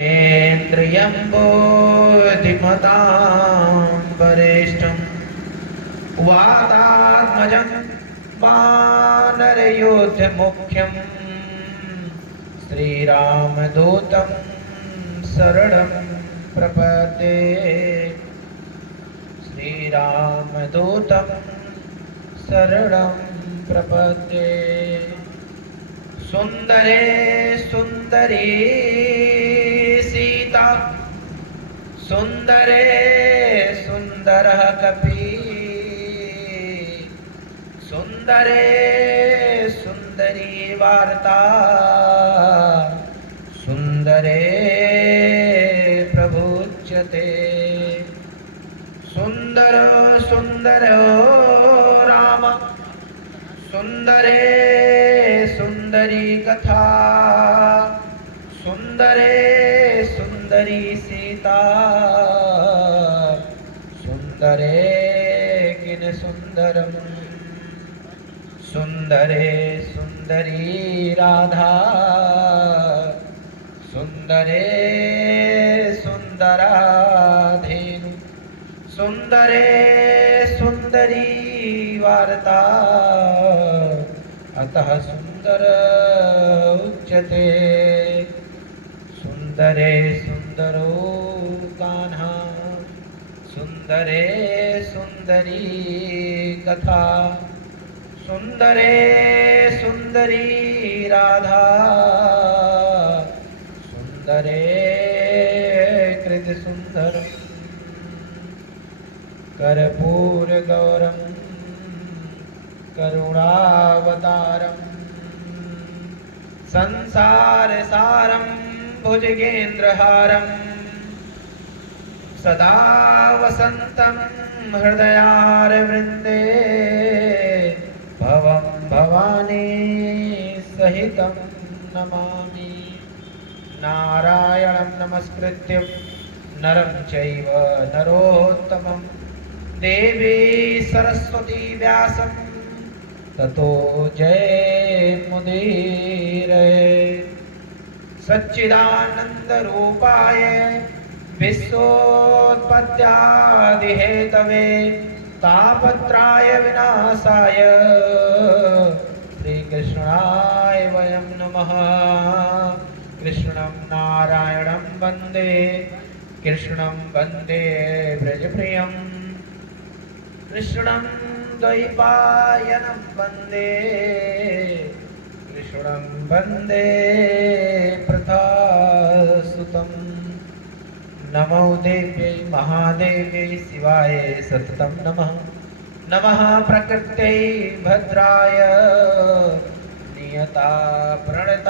इन्द्रियम्बोधिमतां वरिष्ठं वातात्मजं वानरयोधमुख्यं श्रीरामदूतं शरणं प्रपद्ये। श्रीरामदूतं शरणं प्रपद्ये। सुंदरे सुंदरी सीता सुंदरे सुंदरः कपि सुंदरे सुंदरी वार्ता सुंदरे प्रभुच्यते। सुंदर सुंदर राम सुंदरे सुंदरी कथा सुंदरे सुंदरी सीता सुंदरे किन सुंदरम सुंदरे सुंदरी राधा सुंदरे सुंदराधेनु सुंदरे सुंदरी वार्ता अतः सुंदर उच्यते। सुंदरे सुंदरो कान्हा सुंदरे सुंदरी कथा सुंदरे सुंदरी राधा सुंदरे कृत सुंदरम कर्पूर गौरम करुणावतारम संसार सारम भुजगेन्द्रहारम सदा वसंतम हृदयारविंदे भवं भवानी सहितं नमामि। नारायणं नमस्कृत्य नरं चैव नरोत्तमं देवी सरस्वती व्यासं ततो जयमुदीरये। सच्चिदानन्दरूपाय विश्वोत्पत्त्यादिहेतवे तापत्राय विनाशाय श्रीकृष्णाय वयं नमः। कृष्णं नारायणं वन्दे कृष्णं वन्दे व्रजप्रियं कृष्णं द्वैपायनं वन्दे कृष्णं वन्दे प्रथासुतं। नमो देव्यै महादेव्यै शिवाय सततं नमः। नमः प्रकृत्यै भद्राय नियता प्रणतास्मः।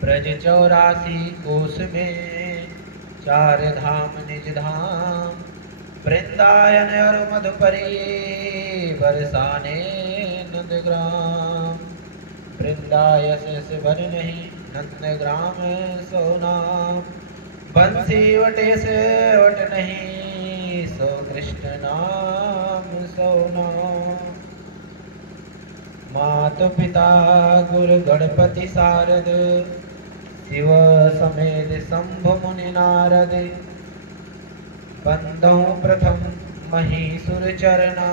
ब्रज 84 कोश में चार धाम निज धाम वृंदायन और मधुपरी बरसाने नंदग्राम। वृंदाय से भर नहीं नंदग्राम सोनाम बंसी वटे से वट नहीं सो कृष्ण नाम सोनाम। माता पिता गुरु गणपति शारद शिव समेत शंभु मुनि नारद बंदौ प्रथम महीसुर चरना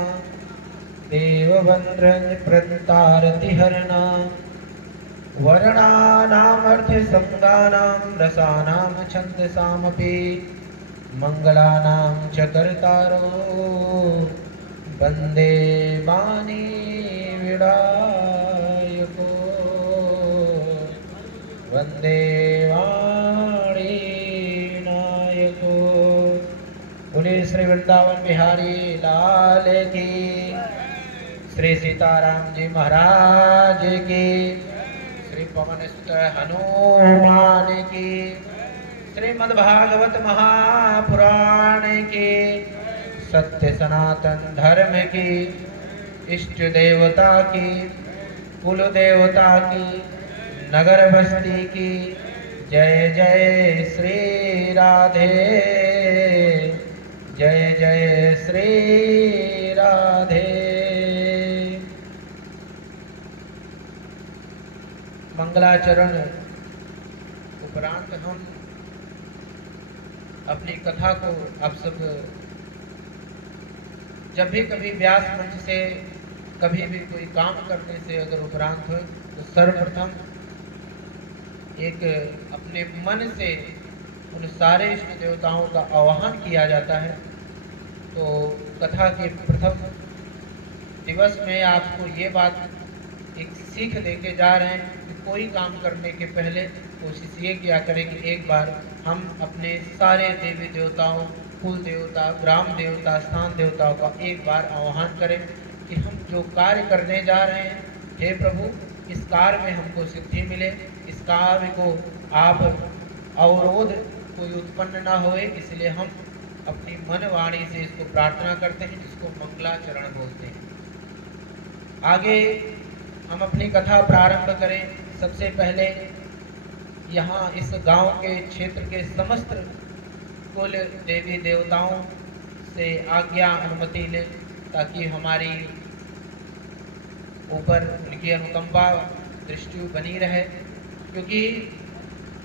देववंद्र प्रतारति हरणा। वर्णानामर्थ संगानां रसानां छन्दसामपि मंगलानां च कर्तारो वन्दे वाणी विनायको वन्दे वाणी नायको। बोले श्री वृंदावन बिहारी लाल की, श्री सीताराम जी महाराज की, श्री पवनसुत हनुमान की, श्रीमद्भागवत महापुराण की, सत्य सनातन धर्म की, इष्ट देवता की, कुल देवता की, नगर बस्ती की जय जय श्री राधे जय जय श्री राधे। मंगलाचरण उपरांत हम अपनी कथा को आप सब जब भी कभी व्यास मंच से कभी भी कोई काम करने से अगर उपरांत हो तो सर्वप्रथम एक अपने मन से उन सारे इष्ट देवताओं का आह्वान किया जाता है। तो कथा के प्रथम दिवस में आपको ये बात एक सीख देके जा रहे हैं कि कोई काम करने के पहले कोशिश ये किया करें कि एक बार हम अपने सारे देवी देवताओं, कुल देवता, ग्राम देवता, स्थान देवताओं का एक बार आह्वान करें कि हम जो कार्य करने जा रहे हैं, हे प्रभु इस कार्य में हमको सिद्धि मिले, इस कार्य को आप अवरोध कोई उत्पन्न ना होए, इसलिए हम अपनी मन वाणी से इसको प्रार्थना करते हैं, जिसको मंगलाचरण बोलते हैं। आगे हम अपनी कथा प्रारंभ करें। सबसे पहले यहाँ इस गांव के क्षेत्र के समस्त कुल देवी देवताओं से आज्ञा अनुमति लें ताकि हमारी ऊपर उनकी अनुकंपा दृष्टि बनी रहे, क्योंकि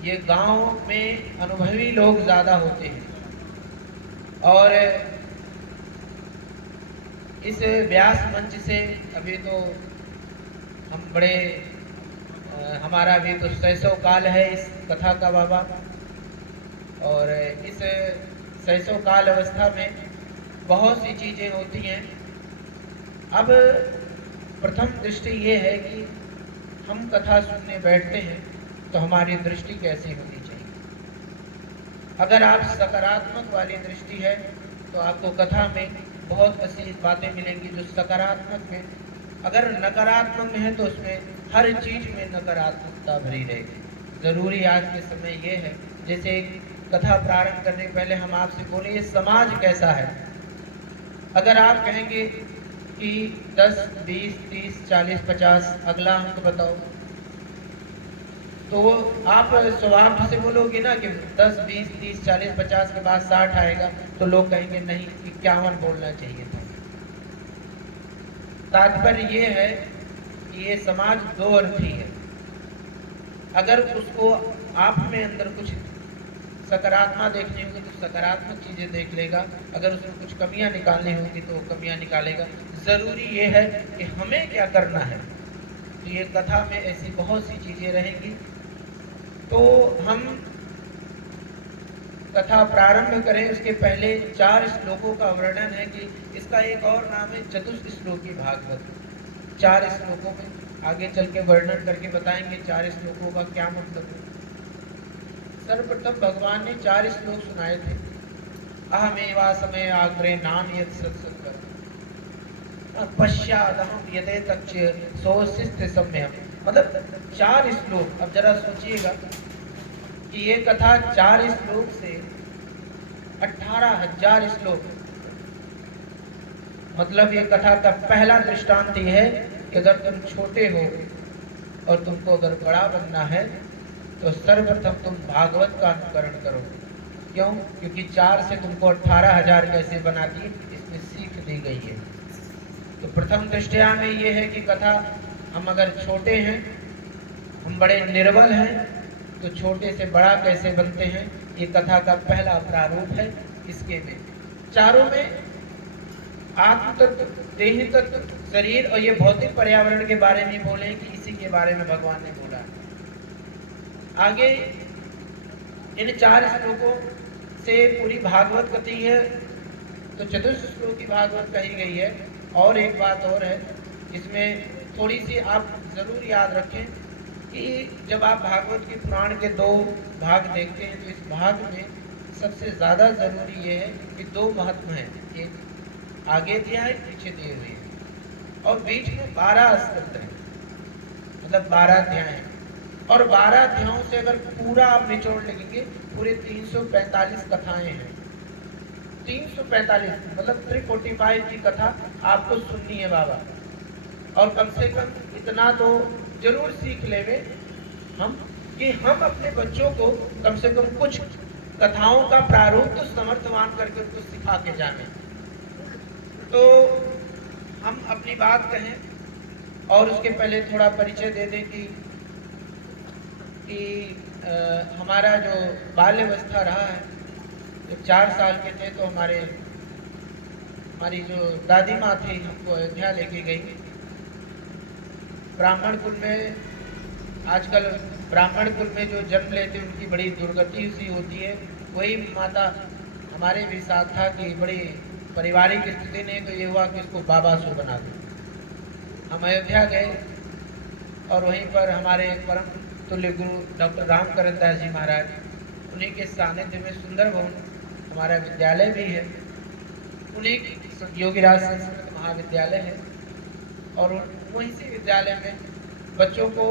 ये गांव में अनुभवी लोग ज़्यादा होते हैं और इस व्यास मंच से अभी तो हम बड़े हमारा अभी तो 600 काल है इस कथा का बाबा, और इस 600 काल अवस्था में बहुत सी चीज़ें होती हैं। अब प्रथम दृष्टि ये है कि हम कथा सुनने बैठते हैं तो हमारी दृष्टि कैसी होनी चाहिए। अगर आप सकारात्मक वाली दृष्टि है तो आपको कथा में बहुत ऐसी बातें मिलेंगी जो सकारात्मक में, अगर नकारात्मक में है तो उसमें हर चीज़ में नकारात्मकता भरी रहेगी। ज़रूरी आज के समय ये है, जैसे कथा प्रारंभ करने के पहले हम आपसे बोले ये समाज कैसा है। अगर आप कहेंगे कि 10, 20, 30, 40, 50 अगला अंक बताओ, तो आप स्वभाव से बोलोगे ना कि 10, 20, 30, 40, 50 के बाद 60 आएगा, तो लोग कहेंगे नहीं 51 बोलना चाहिए था। तात्पर्य ये है कि ये समाज दो अर्थी है। अगर उसको आप में अंदर कुछ सकारात्मक देखनी होगी तो सकारात्मक चीज़ें देख लेगा, अगर उसमें कुछ कमियां निकालनी होगी तो कमियां निकालेगा। ज़रूरी ये है कि हमें क्या करना है। तो ये कथा में ऐसी बहुत सी चीज़ें रहेंगी। तो हम कथा प्रारंभ करें उसके पहले 4 श्लोकों का वर्णन है कि इसका एक और नाम है चतुश्लोकी भागवत। 4 श्लोकों में आगे चल के वर्णन करके बताएंगे 4 श्लोकों का क्या मतलब है। सर्वप्रथम भगवान ने 4 श्लोक सुनाए थे। अहमेवा समय आग्रे नाम यद सत्संग पश्चादहम यदे तक्ष सोशिष्ट सम्यम, मतलब 4 श्लोक। अब जरा सोचिएगा कि ये कथा 4 श्लोक से 18,000 श्लोक, मतलब ये कथा का पहला दृष्टांत ये है कि अगर तुम छोटे हो और तुमको अगर बड़ा बनना है तो सर्वप्रथम तुम भागवत का अनुकरण करो। क्यों? क्योंकि 4 से तुमको 18,000 कैसे बना दी इसमें सीख दी गई है। तो प्रथम दृष्टया में ये है कि कथा हम अगर छोटे हैं, हम बड़े निर्बल हैं, तो छोटे से बड़ा कैसे बनते हैं, ये कथा का पहला प्रारूप है। इसके में चारों में आत्म तत्व, देही तत्व, शरीर और ये भौतिक पर्यावरण के बारे में बोले कि इसी के बारे में भगवान ने बोला। आगे इन 4 श्लोकों से पूरी भागवत कथी है, तो चतुश्लोकी भागवत कही गई है। और एक बात और है, इसमें थोड़ी सी आप जरूर याद रखें कि जब आप भागवत के पुराण के 2 भाग देखते हैं तो इस भाग में सबसे ज़्यादा ज़रूरी ये है कि 2 महत्व हैं। एक आगे दिया है, पीछे दिए हुए हैं, और बीच में 12 स्कंद हैं, मतलब 12 अध्याय हैं। और 12 अध्यायों से अगर पूरा आप निचोड़ लेंगे, पूरे 345 कथाएं हैं। 345 मतलब 345 की कथा आपको सुननी है बाबा। और कम से कम इतना तो जरूर सीख लेवे हम कि हम अपने बच्चों को कम से कम कुछ कथाओं का प्रारूप तो समर्थवान करके उनको सिखा के जाने। तो हम अपनी बात कहें और उसके पहले थोड़ा परिचय दे दें कि कि हमारा जो बाल्यावस्था रहा है, जब 4 साल के थे तो हमारी जो दादी माँ थी हमको अयोध्या लेके गई। ब्राह्मण कुल में आजकल ब्राह्मण कुल में जो जन्म लेते उनकी बड़ी दुर्गति सी होती है। वही माता हमारे भी साथ था कि बड़ी पारिवारिक स्थिति ने तो ये हुआ कि इसको बाबा सो बना दो। हम अयोध्या गए और वहीं पर हमारे परम तुल्य गुरु डॉक्टर रामकरण दास जी महाराज, उन्हीं के सानिध्य में सुंदर भवन हमारा विद्यालय भी है, उन्हीं योगीराज संस्कृत महाविद्यालय है। और वहीं से विद्यालय में बच्चों को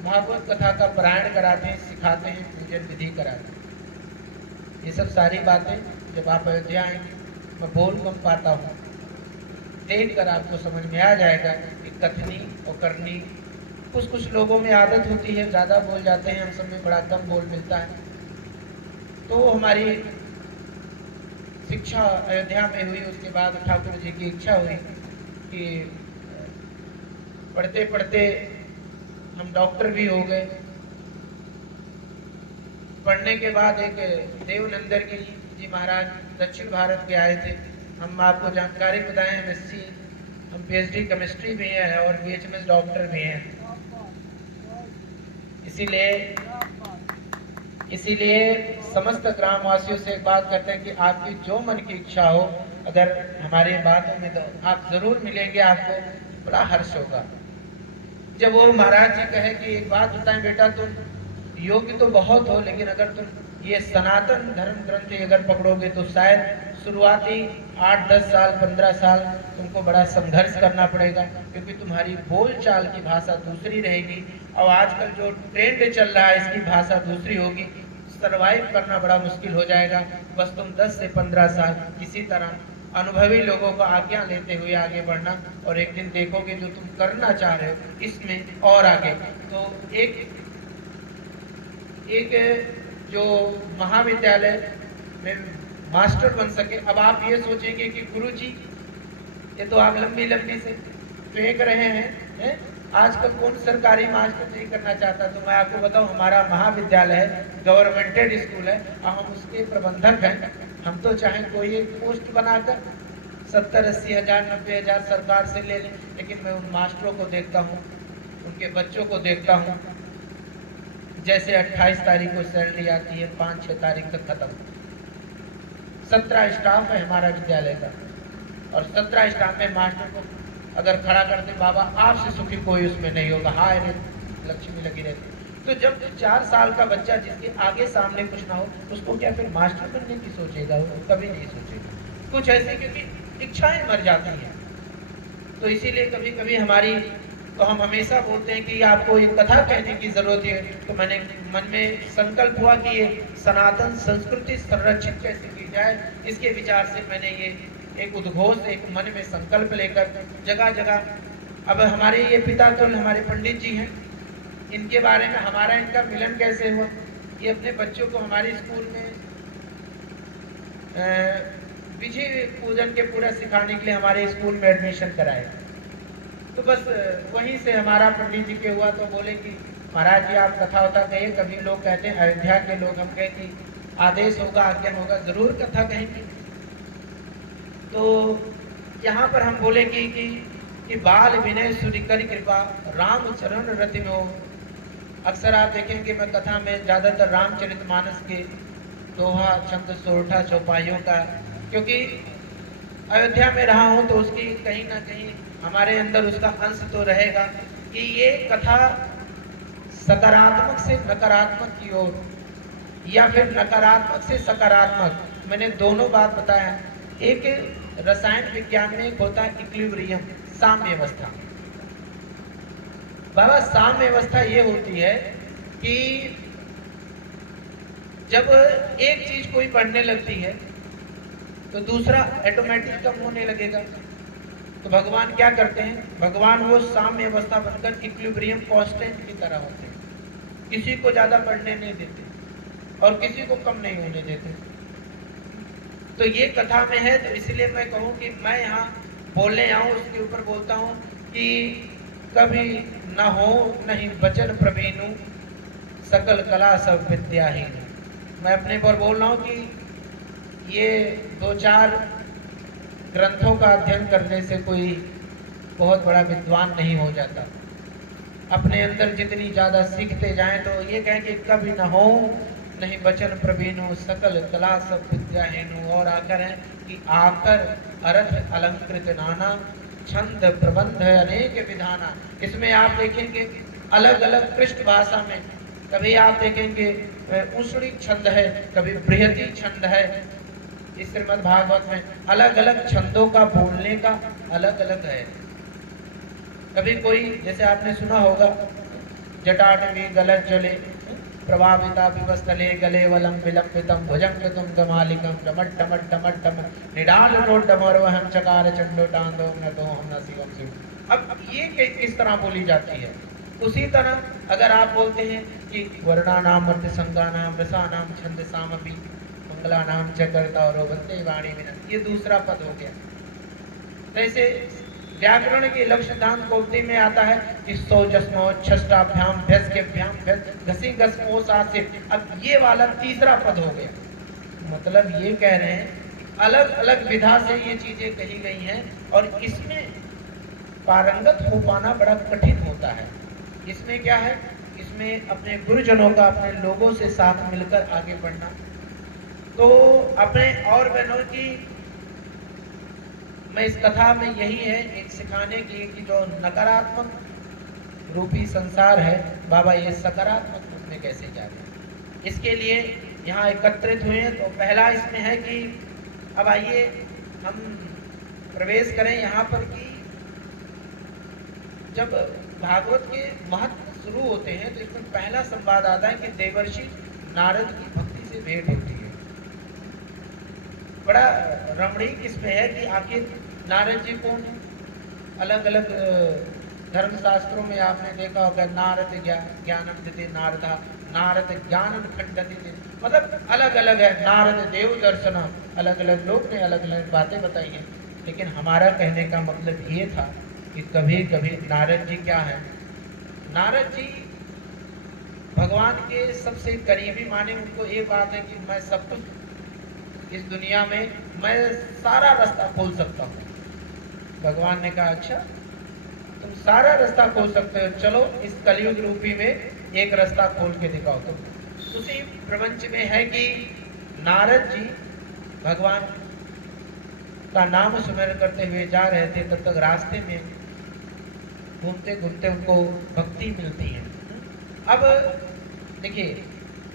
भागवत कथा का पारायण कराते हैं, सिखाते हैं, पूजन विधि कराते हैं। ये सब सारी बातें जब आप अयोध्या आएंगे, मैं बोल कम पाता हूँ, देख कर आपको समझ में आ जाएगा कि कथनी और करनी। कुछ लोगों में आदत होती है, ज़्यादा बोल जाते हैं, हम सब में बड़ा कम बोल मिलता है। तो हमारी शिक्षा अयोध्या में हुई। उसके बाद ठाकुर जी की इच्छा हुई कि पढ़ते पढ़ते हम डॉक्टर भी हो गए। पढ़ने के बाद एक देवनंदन गिरी जी महाराज दक्षिण भारत के आए थे। हम आपको जानकारी बताएं, MSc, हम PhD केमिस्ट्री भी हैं और BHMS डॉक्टर भी हैं। इसीलिए समस्त ग्रामवासियों से एक बात करते हैं कि आपकी जो मन की इच्छा हो, अगर हमारे बातों में तो आप जरूर मिलेंगे, आपको बड़ा हर्ष होगा। जब वो महाराज जी कहे कि एक बात बताएं बेटा, तुम योग्य तो बहुत हो, लेकिन अगर तुम ये सनातन धर्म ग्रंथ अगर पकड़ोगे तो शायद शुरुआती 8-10 साल 15 साल तुमको बड़ा संघर्ष करना पड़ेगा, क्योंकि तुम्हारी बोलचाल की भाषा दूसरी रहेगी और आजकल जो ट्रेंड चल रहा है इसकी भाषा दूसरी होगी। सर्वाइव करना बड़ा मुश्किल हो जाएगा। बस तुम 10 से 15 साल किसी तरह अनुभवी लोगों को आज्ञा लेते हुए आगे बढ़ना, और एक दिन देखोगे जो तुम करना चाह रहे हो इसमें और आगे। तो एक जो महाविद्यालय में मास्टर बन सके। अब आप ये सोचेंगे कि गुरु जी ये तो आप लंबी से फेंक रहे हैं, आजकल कौन सरकारी मास्टर नहीं करना चाहता। तो मैं आपको बताऊं, हमारा महाविद्यालय है, गवर्नमेंटेड स्कूल है और हम उसके प्रबंधक हैं। हम तो चाहें कोई एक पोस्ट बनाकर 70-80 हज़ार 90 हज़ार सरकार से ले लें, लेकिन मैं उन मास्टरों को देखता हूँ, उनके बच्चों को देखता हूँ। जैसे 28 तारीख को सैलरी आती है, 5-6 तारीख तक खत्म। 17 स्टाफ है हमारा विद्यालय का, और 17 स्टाफ में मास्टर को अगर खड़ा करते, बाबा आपसे सुखी कोई उसमें नहीं होगा, हाय रे लक्ष्मी लगी रहती। तो जब 4 साल का बच्चा जिसके आगे सामने कुछ ना हो, उसको क्या फिर मास्टर बनने की सोचेगा? वो कभी नहीं सोचेगा। कुछ ऐसे क्योंकि इच्छाएं मर जाती हैं। तो इसीलिए कभी कभी हमारी, तो हम हमेशा बोलते हैं कि आपको ये कथा कहने की जरूरत है। तो मैंने मन में संकल्प हुआ कि ये सनातन संस्कृति संरक्षित कैसे की जाए, इसके विचार से मैंने ये एक उद्घोष, एक मन में संकल्प लेकर जगह जगह। अब हमारे ये पिता तुल्य हमारे पंडित जी हैं, इनके बारे में हमारा इनका मिलन कैसे हुआ, ये अपने बच्चों को हमारे स्कूल में विजय पूजन के पूरा सिखाने के लिए हमारे स्कूल में एडमिशन कराए। तो बस वहीं से हमारा पंडित जी के हुआ। तो बोले कि महाराज जी आप कथा होता कहिए। कभी लोग कहते हैं अयोध्या के लोग, हम कहे कि आदेश होगा, आज्ञा होगा, जरूर कथा कहेंगे। तो यहाँ पर हम बोले कि बाल विनय सुरिकर कृपा राम चरण रति में हो। अक्सर आप देखेंगे मैं कथा में ज़्यादातर रामचरितमानस के दोहा, छंद, सोरठा, चौपाइयों का, क्योंकि अयोध्या में रहा हूँ तो उसकी कहीं ना कहीं हमारे अंदर उसका अंश तो रहेगा कि ये कथा सकारात्मक से नकारात्मक की ओर, या फिर नकारात्मक से सकारात्मक, मैंने दोनों बात बताया। एक रसायन विज्ञान में एक होता है इक्विलिब्रियम, साम्य अवस्था। बाबा साम्य अवस्था ये होती है कि जब एक चीज कोई बढ़ने लगती है तो दूसरा ऑटोमेटिक कम होने लगेगा। तो भगवान क्या करते हैं, भगवान वो साम्य अवस्था बनकर इक्विलिब्रियम कांस्टेंट की तरह होते हैं, किसी को ज्यादा बढ़ने नहीं देते और किसी को कम नहीं होने देते। तो ये कथा में है, तो इसलिए मैं कहूँ कि मैं यहाँ बोलने आऊँ, उसके ऊपर बोलता हूँ कि कभी न हो नहीं बचन प्रवीणु, सकल कला सब विद्याहीन। मैं अपने पर बोल रहा हूँ कि ये 2-4 ग्रंथों का अध्ययन करने से कोई बहुत बड़ा विद्वान नहीं हो जाता। अपने अंदर जितनी ज़्यादा सीखते जाएं तो ये कहें कि कभी न हो नहीं बचन प्रवीणु सकल कला सब विद्याहीनु। और आकर है कि आकर अर्थ अलंकृत नाना छंद प्रबंध अनेक विधाना। इसमें आप देखेंगे अलग अलग कृष्ण भाषा में, कभी आप देखेंगे उष्णी छंद है, कभी बृहति छंद है। इस श्रीमद् भागवत में अलग अलग छंदों का बोलने का अलग अलग है। कभी कोई, जैसे आपने सुना होगा, जटाटवी गलत जले प्रभाविता विवस्थले गले वलम विलंबितम भुजंग तुम दमालिकम डमट डमट डमट डम निडाल रोड डमरो हम चकार चंडो टांदो न तो हम न शिवम शिव। अब ये किस तरह बोली जाती है? उसी तरह अगर आप बोलते हैं कि वर्णानाम मर्द संगानाम रसानाम छंद सामपि मंगलानाम च कर्ता और वंदे वाणी विनन, ये दूसरा पद हो गया। जैसे व्याकरण के लक्ष्य सिद्धांत कोटि में आता है कि सौ जस्मो छष्टाभ्याम भ्यस के भ्याम भ्यस घसी घसमो से। अब ये वाला तीसरा पद हो गया। मतलब ये कह रहे हैं अलग अलग विधा से ये चीजें कही गई हैं और इसमें पारंगत हो पाना बड़ा कठिन होता है। इसमें क्या है, इसमें अपने गुरुजनों का, अपने लोगों से साथ मिलकर आगे बढ़ना। तो अपने और बहनों की मैं इस कथा में यही है एक सिखाने की कि जो नकारात्मक रूपी संसार है, बाबा ये सकारात्मक रूप में कैसे जा रहे हैं, इसके लिए यहाँ एकत्रित हुए हैं। तो पहला इसमें है कि अब आइए हम प्रवेश करें यहाँ पर कि जब भागवत के महत्व शुरू होते हैं तो इसमें पहला संवाद आता है कि देवर्षि नारद की भक्ति से भेंट होती है। बड़ा रमणीक इसमें है कि आखिर नारद जी कौन है। अलग अलग धर्म शास्त्रों में आपने देखा होगा नारद ज्ञानम दिते नारदा, नारद ज्ञानम खंडते, मतलब अलग अलग है। नारद देव दर्शन, अलग अलग लोग ने अलग अलग बातें बताई हैं। लेकिन हमारा कहने का मतलब ये था कि कभी कभी नारद जी क्या है, नारद जी भगवान के सबसे करीबी माने। उनको ये बात है कि मैं सब कुछ इस दुनिया में, मैं सारा रास्ता खोल सकता हूँ। भगवान ने कहा अच्छा तुम सारा रास्ता खोल सकते हो, चलो इस कलयुग रूपी में एक रास्ता खोल के दिखाओ। तो उसी प्रपंच में है कि नारद जी भगवान का नाम सुमिरन करते हुए जा रहे थे, तब तक रास्ते में घूमते घूमते उनको भक्ति मिलती है। अब देखिए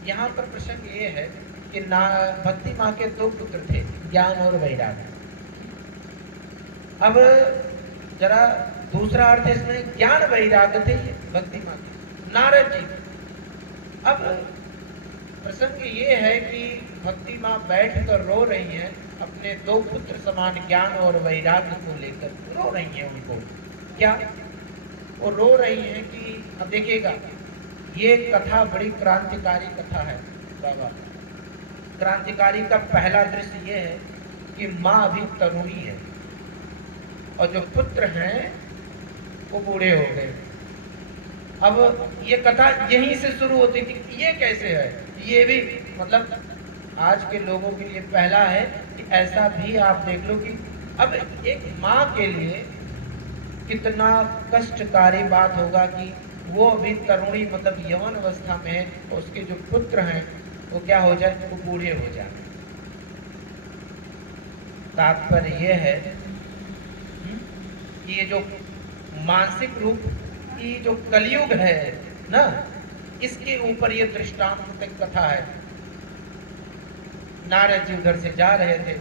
यहाँ पर प्रसंग ये है कि भक्ति माँ के 2 पुत्र थे, ज्ञान और वैराग्य। अब जरा दूसरा अर्थ इसमें ज्ञान वैराग्य थे भक्ति माँ के नारद जी। अब प्रसंग ये है कि भक्ति माँ बैठ कर रो रही हैं, अपने 2 पुत्र समान ज्ञान और वैराग्य को लेकर रो रही हैं। उनको क्या वो रो रही हैं कि अब देखिएगा ये कथा बड़ी क्रांतिकारी कथा है बाबा। क्रांतिकारी का पहला दृश्य ये है कि माँ अभी तरुणी है और जो पुत्र हैं वो बूढ़े हो गए। अब ये कथा यहीं से शुरू होती थी, ये कैसे है, ये भी मतलब आज के लोगों के लिए पहला है कि ऐसा भी आप देख लो कि अब एक माँ के लिए कितना कष्टकारी बात होगा कि वो अभी तरुणी मतलब यौवन अवस्था में है, उसके जो पुत्र हैं वो क्या हो जाए, वो बूढ़े हो जाए। तात्पर्य ये है कि ये जो मानसिक रूप की जो कलयुग है ना, इसके ऊपर ये दृष्टांत कथा है। नारद जी उधर से जा रहे थे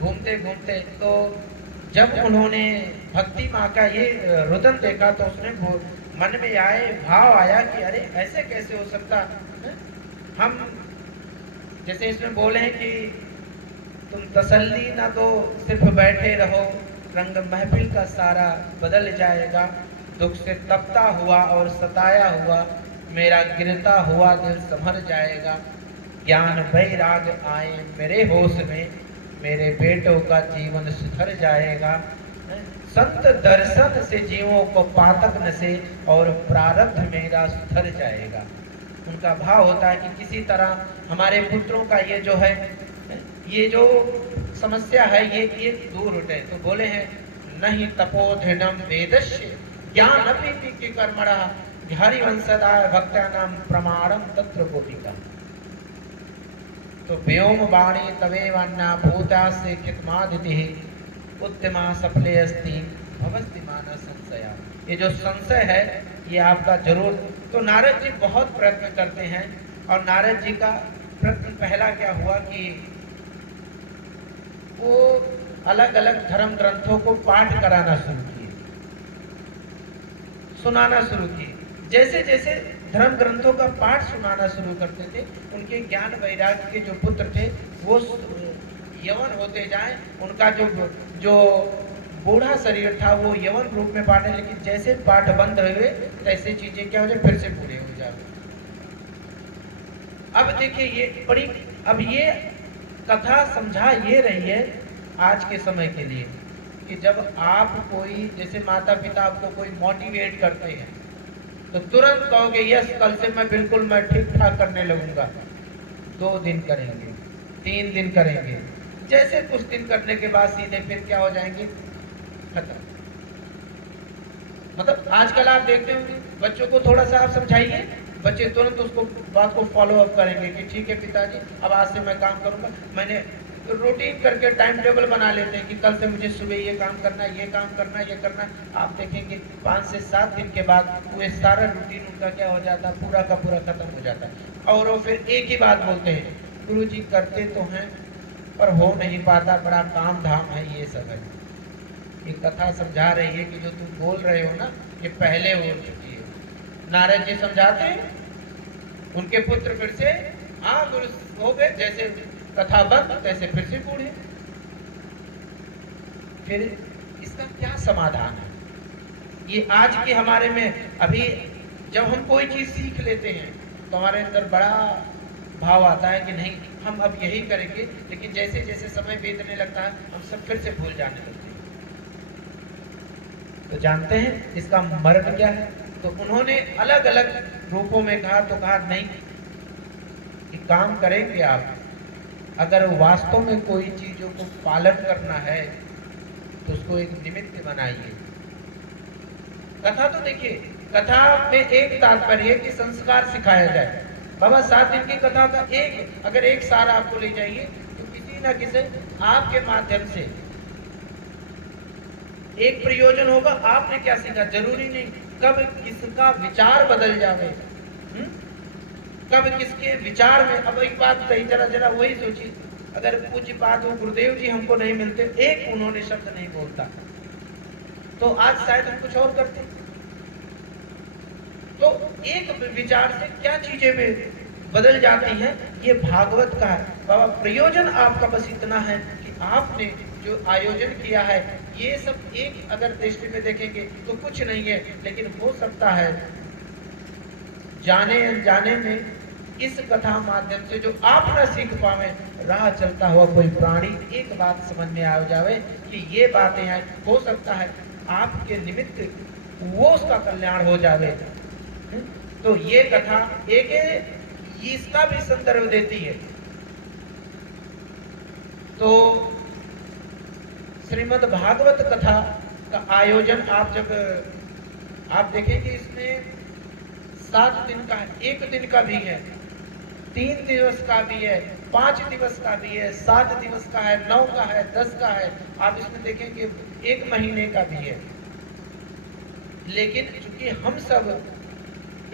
घूमते घूमते, तो जब उन्होंने भक्ति माँ का ये रुदन देखा तो उसने मन में भाव आया कि अरे ऐसे कैसे हो सकता है? हम जैसे इसमें बोले हैं कि तुम तसल्ली ना दो सिर्फ बैठे रहो, रंग महफिल का सारा बदल जाएगा। दुख से तपता हुआ और सताया हुआ मेरा गिरता हुआ दिल संभर जाएगा। ज्ञान वैराग आए मेरे होश में, मेरे बेटों का जीवन सुधर जाएगा। संत दर्शन से जीवों को पातक न से और प्रारब्ध मेरा सुधर जाएगा। उनका भाव होता है कि किसी तरह हमारे पुत्रों का ये जो है, ये जो समस्या है ये दूर उठे। तो बोले हैं नहीं तपोधनम वेदस्य ज्ञान अपि कर्मणा हरिवंशदा भक्त्यानाम प्रमाणम तत्र गोपिका। तो व्योम वाणी तवेवान्ना भूता से कितमादिति उत्तमा सफले अस्ति भवस्ति मानस संशया। ये जो संशय है ये आपका जरूर। तो नारद जी बहुत प्रयत्न करते हैं और नारद जी का प्रयत्न पहला क्या हुआ कि वो अलग अलग धर्म ग्रंथों को पाठ कराना शुरू किए, सुनाना शुरू किए। जैसे जैसे धर्म ग्रंथों का पाठ सुनाना शुरू करते थे, उनके ज्ञान वैराग्य के जो पुत्र थे वो यवन होते जाए, उनका जो बूढ़ा शरीर था वो यवन रूप में पाठे, लेकिन जैसे पाठ बंद हुए तैसे चीजें क्या हो जाए, फिर से पूरे हो जाए। अब देखिए ये बड़ी, अब ये कथा समझा ये रही है आज के समय के लिए कि जब आप कोई, जैसे माता पिता आपको कोई मोटिवेट करते हैं तो तुरंत कहोगे यस कल से मैं बिल्कुल मैं ठीक ठाक करने लगूंगा। 2 दिन करेंगे, 3 दिन करेंगे, जैसे कुछ दिन करने के बाद सीधे फिर क्या हो जाएंगे, खत्म। मतलब आजकल आप देखते होंगे बच्चों को थोड़ा सा आप समझाइए, बच्चे तुरंत उसको बात को फॉलो अप करेंगे कि ठीक है पिताजी अब आज से मैं काम करूंगा। मैंने रूटीन करके टाइम टेबल बना लेते हैं कि कल से मुझे सुबह ये काम करना, ये काम करना, ये करना। आप देखेंगे 5 से 7 दिन के बाद वो सारा रूटीन उनका क्या हो जाता है, पूरा का पूरा खत्म हो जाता है। और वो फिर एक ही बात बोलते हैं, गुरुजी करते तो हैं पर हो नहीं पाता, बड़ा काम धाम है, ये सब है। ये कथा समझा रही है कि जो तुम बोल रहे हो ना ये पहले हो चुकी है। नारद जी समझाते हैं, उनके पुत्र फिर से गुरु हो गए, जैसे कथा बंद तैसे फिर से बूढ़े। फिर इसका क्या समाधान है? ये आज के हमारे में अभी जब हम कोई चीज सीख लेते हैं तो हमारे अंदर बड़ा भाव आता है कि नहीं हम अब यही करेंगे, लेकिन जैसे जैसे समय बीतने लगता है हम सब फिर से भूल जाने लगते हैं। तो जानते हैं इसका मर्म क्या है? तो उन्होंने अलग अलग रूपों में कहा, तो कहा नहीं कि काम करेंगे आप, अगर वास्तव में कोई चीजों को पालन करना है तो उसको एक निमित्त बनाइए। कथा तो देखिए, कथा में एक तात्पर्य है कि संस्कार सिखाया जाए। बाबा 7 दिन की कथा का अगर एक सार आपको ले जाइए तो किसी ना किसी आपके माध्यम से एक प्रयोजन होगा। आपने क्या सीखा, जरूरी नहीं कब किसका विचार बदल जावे, कब किसके विचार में। अब एक बात सही, जरा वही सोचिए, अगर पूज्य बात हो गुरुदेव जी हमको नहीं मिलते, एक उन्होंने शब्द नहीं बोलता तो आज शायद हम कुछ और करते। तो एक विचार से क्या चीजें बदल जाती हैं, ये भागवत का है। बाबा प्रयोजन आपका बस इतना है कि आपने जो आयोजन किया है ये सब एक अगर दृष्टि में देखेंगे तो कुछ नहीं है, लेकिन हो सकता है जाने अनजाने में इस कथा माध्यम से जो आप न सीख पावे, राह चलता हुआ कोई प्राणी एक बात समझ में आ जावे कि ये बातें हैं, हो सकता है आपके निमित्त वो उसका कल्याण हो जावे। तो ये कथा एक इसका भी संदर्भ देती है। तो श्रीमद् भागवत कथा का आयोजन आप देखेंगे इसमें 7 दिन का है, 1 दिन का भी है, 3 दिवस का भी है, 5 दिवस का भी है, 7 दिवस का है, 9 का है, 10 का है। आप इसमें देखेंगे 1 महीने का भी है। लेकिन चूंकि हम सब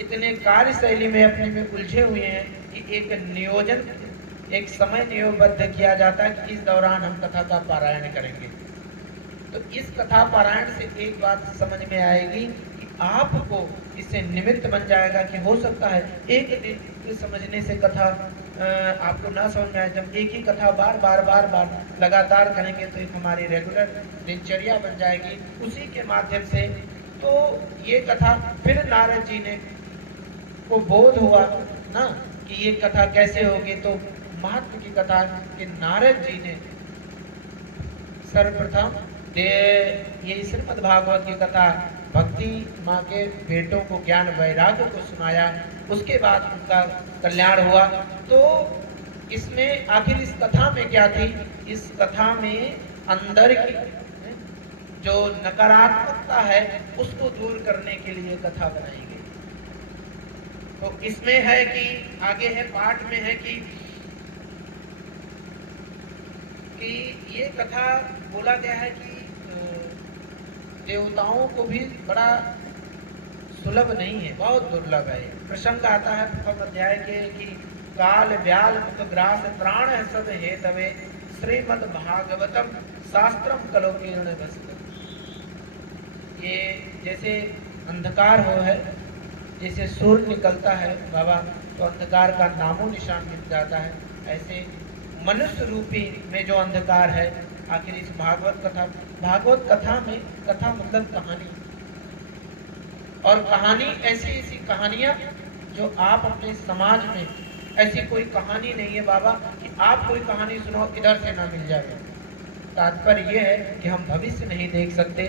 इतने कार्यशैली में अपने में उलझे हुए हैं कि एक नियोजन, एक समय नियोजबद्ध किया जाता है कि इस दौरान हम कथा का पारायण करेंगे। तो इस कथा पारायण से एक बात समझ में आएगी कि आपको इससे निमित्त बन जाएगा कि हो सकता है एक दिन समझने से कथा आपको ना समझ में आए। जब एक ही कथा बार बार लगातार करेंगे तो एक हमारी रेगुलर दिनचर्या बन जाएगी। उसी के माध्यम से तो ये कथा फिर नारद जी ने को बोध हुआ ना कि ये कथा कैसे होगी। तो महत्व की कथा कि नारद जी ने सर्वप्रथम ये श्रीमद् भागवत की कथा भक्ति माँ के बेटों को ज्ञान वैराग्य को सुनाया, उसके बाद उनका कल्याण हुआ। तो इसमें आखिर इस कथा में क्या थी? इस कथा में अंदर की जो नकारात्मकता है उसको दूर करने के लिए कथा बनाई गई। तो इसमें है कि आगे है पाठ में है कि ये कथा बोला गया है कि देवताओं को भी बड़ा सुलभ नहीं है, बहुत दुर्लभ है। प्रसंग आता है प्रथम अध्याय के कि काल व्याल मुख ग्रास प्राण है सब हे तवे श्रीमद् भागवतम शास्त्रम कलोकीर्ण भस्त। ये जैसे अंधकार हो है, जैसे सूर्य निकलता है बाबा तो अंधकार का नामो निशान मिट जाता है, ऐसे मनुष्य रूपी में जो अंधकार है आखिर इस भागवत कथा में, कथा मतलब कहानी, और कहानी ऐसी ऐसी कहानियां जो आप अपने समाज में, ऐसी कोई कहानी नहीं है बाबा कि आप कोई कहानी सुनाओ इधर से ना मिल जाए। तात्पर्य यह है कि हम भविष्य नहीं देख सकते,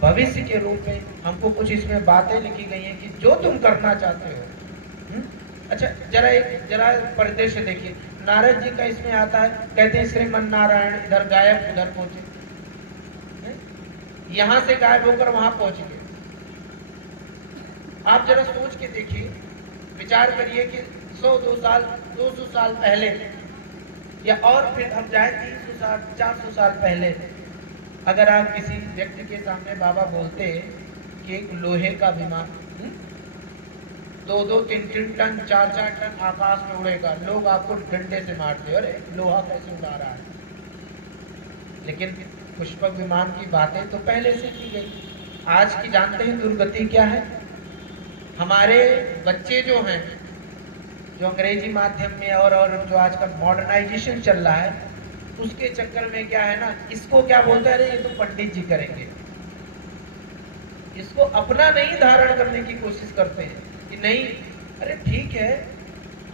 भविष्य के रूप में हमको कुछ इसमें बातें लिखी गई हैं कि जो तुम करना चाहते हो। अच्छा जरा परिदृश्य देखिए, नारद जी का इसमें आता है, कहते हैं श्रीमन नारायण इधर गायब उधर पहुंचे, यहां से गायब होकर वहां पहुंच गए। आप जरा सोच के देखिए, विचार करिए कि 100 200 साल पहले या और फिर हम जाए 300 साल 400 साल पहले, अगर आप किसी व्यक्ति के सामने बाबा बोलते कि एक लोहे का विमान 2-3 टन 4 टन आकाश में उड़ेगा, लोग आपको डंडे से मारते, अरे लोहा कैसे उड़ा रहा है। लेकिन पुष्पक विमान की बातें तो पहले से की गई। आज की जानते हैं दुर्गति क्या है? हमारे बच्चे जो हैं, जो अंग्रेजी माध्यम में और जो आजकल मॉडर्नाइजेशन चल रहा है, उसके चक्कर में क्या है ना, इसको क्या बोलते हैं, अरे ये तो पंडित जी करेंगे। इसको अपना नहीं धारण करने की कोशिश करते हैं कि नहीं, अरे ठीक है,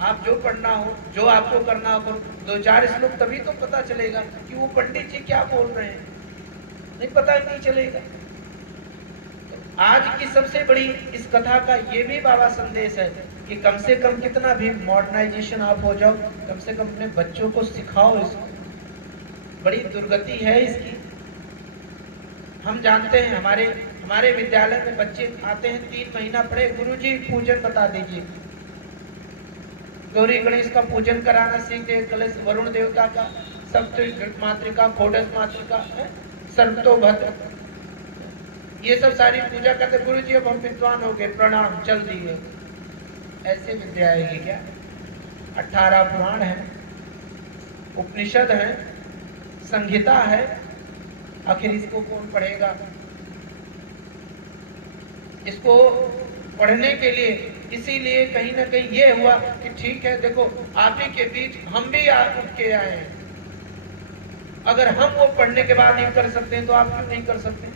आप जो पढ़ना हो, जो आपको करना हो, 2-4 श्लोक तभी तो पता चलेगा कि वो पंडित जी क्या बोल रहे हैं, नहीं पता नहीं चलेगा। तो आज की सबसे बड़ी इस कथा का ये भी बाबा संदेश है कि कम से कम कितना भी मॉडर्नाइजेशन आप हो जाओ, कम से कम अपने बच्चों को सिखाओ इसको। बड़ी दुर्गति है इसकी। हम जानते हैं हमारे विद्यालय में बच्चे आते हैं, 3 महीना पढ़े, गुरुजी पूजन बता दीजिए, गौरी गणेश का पूजन कराना सीख दे, कलश वरुण देवता का, सप्त मातृका, खोडस मातृका, सर्वतोभद्र, ये सब सारी पूजा करते, गुरुजी अब हम विद्वान हो गए, प्रणाम, चल दिए। ऐसे विद्या आएगी क्या? 18 पुराण है, उपनिषद है, संहिता है, आखिर इसको कौन पढ़ेगा? इसको पढ़ने के लिए इसीलिए कहीं ना कहीं ये हुआ कि ठीक है, देखो आप ही के बीच हम भी उठ के आए हैं, अगर हम वो पढ़ने के बाद नहीं कर सकते हैं तो आप क्यों नहीं कर सकते?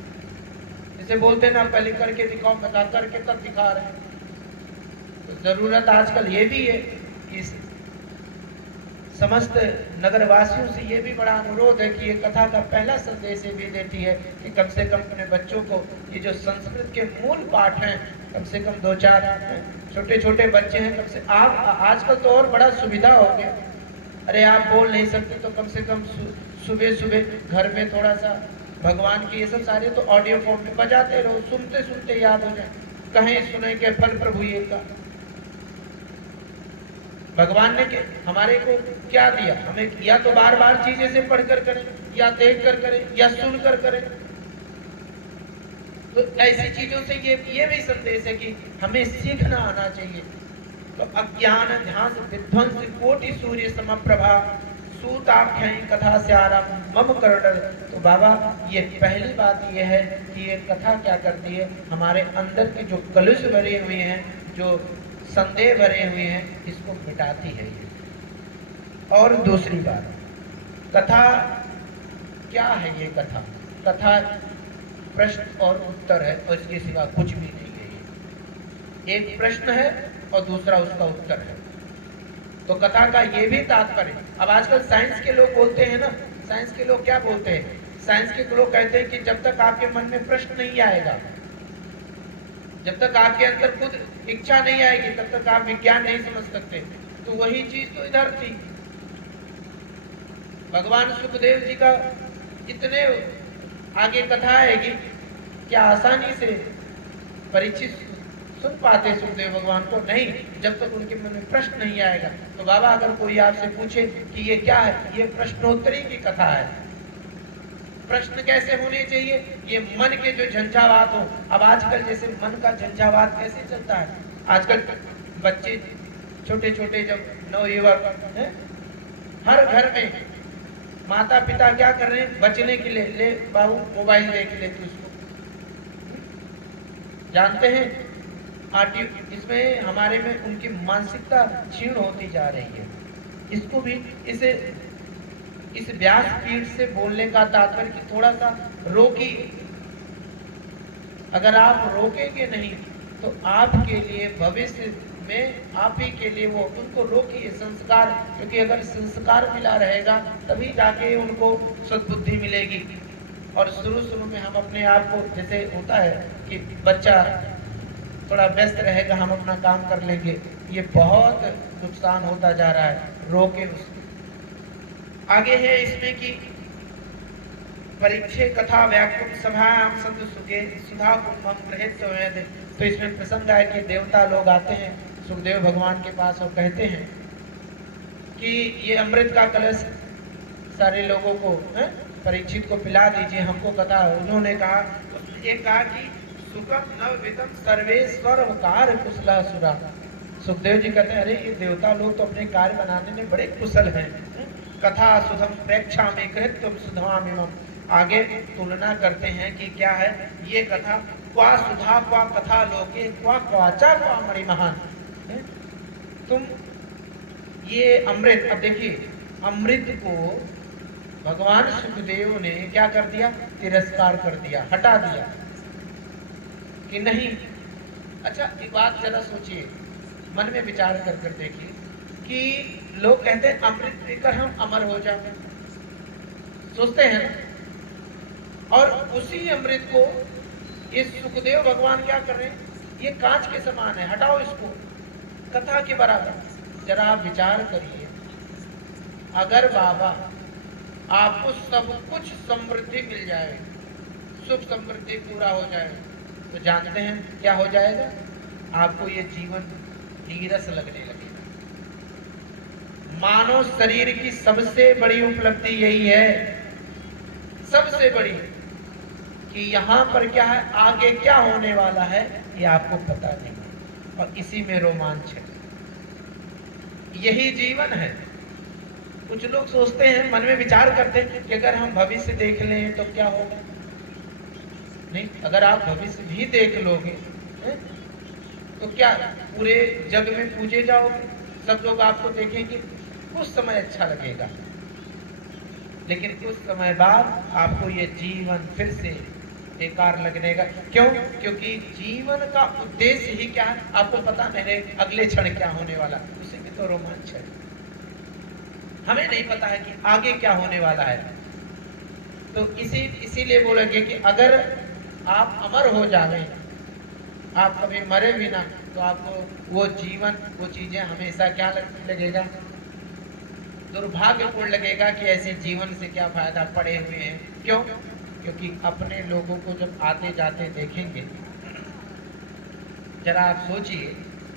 जैसे बोलते हैं ना, पहले करके दिखाओ, बता करके तब दिखा रहे हैं। तो जरूरत आजकल ये भी है कि समस्त नगरवासियों से ये भी बड़ा अनुरोध है कि ये कथा का पहला संदेश ये भी देती है कि कम से कम अपने बच्चों को ये जो संस्कृत के मूल पाठ हैं, कम से कम 2-4 छोटे छोटे बच्चे हैं, कम से आजकल तो और बड़ा सुविधा हो गया, अरे आप बोल नहीं सकते तो कम से कम सुबह सुबह घर में थोड़ा सा भगवान की ये सब सारे तो ऑडियो फॉर्म में बजाते रहो, सुनते सुनते याद हो जाए। कहीं सुने के फल प्रभु ये का, भगवान ने हमारे को क्या दिया? हमें या तो बार बार चीजें से पढ़कर करें, या देख कर करें, या सुनकर करें। तो ऐसी चीजों से ये भी संदेश है कि हमें सीखना आना चाहिए। तो अज्ञान ध्यान विध्वंस कोटि सूर्य समप्रभा सूताख्याई कथा से आरम मम करडल। तो बाबा ये पहली बात ये है कि ये कथा क्या करती है, हमारे अंदर के जो कलुष भरे हुए हैं, जो संदेह भरे हुए हैं, इसको मिटाती है ये। और दूसरी बात, कथा क्या है? ये कथा प्रश्न और उत्तर है, और इसके सिवा कुछ भी नहीं है। ये एक प्रश्न है और दूसरा उसका उत्तर है। तो कथा का ये भी तात्पर्य, अब आजकल साइंस के लोग बोलते हैं ना, साइंस के लोग क्या बोलते हैं? साइंस के लोग कहते हैं कि जब तक आपके मन में प्रश्न नहीं आएगा, जब तक आपके अंदर खुद इच्छा नहीं आएगी, तब तक आप विज्ञान नहीं समझ सकते। तो वही चीज तो इधर थी। भगवान सुखदेव जी का इतने आगे कथा आएगी, क्या आसानी से परीक्षित सुन पाते सुखदेव भगवान को? नहीं, जब तक उनके मन में प्रश्न नहीं आएगा। तो बाबा अगर कोई आपसे पूछे कि ये क्या है, ये प्रश्नोत्तरी की कथा है। प्रश्न कैसे होने चाहिए? ये मन के जो झंझावात हो। अब आजकल जैसे मन का झंझावात कैसे चलता है, आजकल बच्चे छोटे छोटे जब नवयुवक हैं, हर घर में माता पिता क्या कर रहे हैं, बचने के लिए ले बाबू मोबाइल देख ले तू उसको। जानते हैं इसमें हमारे में उनकी मानसिकता क्षीण होती जा रही है। इसको भी इस व्यास पीठ से बोलने का तात्पर्य कि थोड़ा सा रोकिए। अगर आप रोकेंगे नहीं तो आपके लिए भविष्य में आप ही के लिए वो उनको रोकिए संस्कार, क्योंकि अगर संस्कार मिला रहेगा तभी जाके उनको सद्बुद्धि मिलेगी। और शुरू में हम अपने आप को, जैसे होता है कि बच्चा थोड़ा व्यस्त रहेगा, हम अपना काम कर लेंगे, ये बहुत नुकसान होता जा रहा है। रोके उसको। आगे है इसमें कि परीक्षे कथा व्याकुल सभायाम संत सुखे सुधा कुंभम ग्रहित संवेद। तो इसमें प्रसंग है कि देवता लोग आते हैं सुखदेव भगवान के पास और कहते हैं कि ये अमृत का कलश सारे लोगों को परीक्षित को पिला दीजिए, हमको कथा। उन्होंने कहा, एक कहा कि सुखम नववितम सर्वेश्वरकार कुशला सुरा। सुखदेव जी कहते हैं अरे ये देवता लोग तो अपने कार्य बनाने में बड़े कुशल हैं। कथा सुधम प्रेक्षा में कृत्य सुधामिमम। आगे तुलना करते हैं कि क्या है ये कथा, क्वा सुधा क्वा कथा लोके क्वा क्वाचा क्वा मणिमहान। तुम ये अमृत, अब देखिए अमृत को भगवान सुखदेव ने क्या कर दिया, तिरस्कार कर दिया, हटा दिया कि नहीं। अच्छा एक बात जरा सोचिए, मन में विचार कर कर देखिए कि लोग कहते हैं अमृत पीकर हम अमर हो जाएं, सोचते हैं ना। और उसी अमृत को ये सुखदेव भगवान क्या कर रहे हैं, ये कांच के समान है, हटाओ इसको, कथा के बराबर। जरा आप विचार करिए, अगर बाबा आपको सब कुछ समृद्धि मिल जाए, सुख समृद्धि पूरा हो जाए, तो जानते हैं क्या हो जाएगा, आपको ये जीवन नीरस लगने लगेगा। मानव शरीर की सबसे बड़ी उपलब्धि यही है, सबसे बड़ी, कि यहाँ पर क्या है, आगे क्या होने वाला है ये आपको पता नहीं, और इसी में रोमांच है, यही जीवन है। कुछ लोग सोचते हैं, मन में विचार करते हैं कि अगर हम भविष्य देख लें तो क्या होगा। नहीं, अगर आप भविष्य भी देख लोगे तो क्या पूरे जग में पूजे जाओगे, सब लोग आपको देखेंगे, कुछ समय अच्छा लगेगा, लेकिन कुछ समय बाद आपको ये जीवन फिर से बेकार लगने का। क्यों? क्योंकि जीवन का उद्देश्य ही क्या है, आपको पता नहीं अगले क्षण क्या होने वाला, उसी में तो रोमांच है। हमें नहीं पता है कि आगे क्या होने वाला है। तो इसीलिए बोलेंगे कि अगर आप अमर हो जाएं, आप कभी मरे भी ना, तो आपको वो जीवन, वो चीजें हमेशा क्या लगेगा, दुर्भाग्यपूर्ण लगेगा कि ऐसे जीवन से क्या फायदा, पड़े हुए हैं। क्यों? क्योंकि अपने लोगों को जब आते जाते देखेंगे, जरा आप सोचिए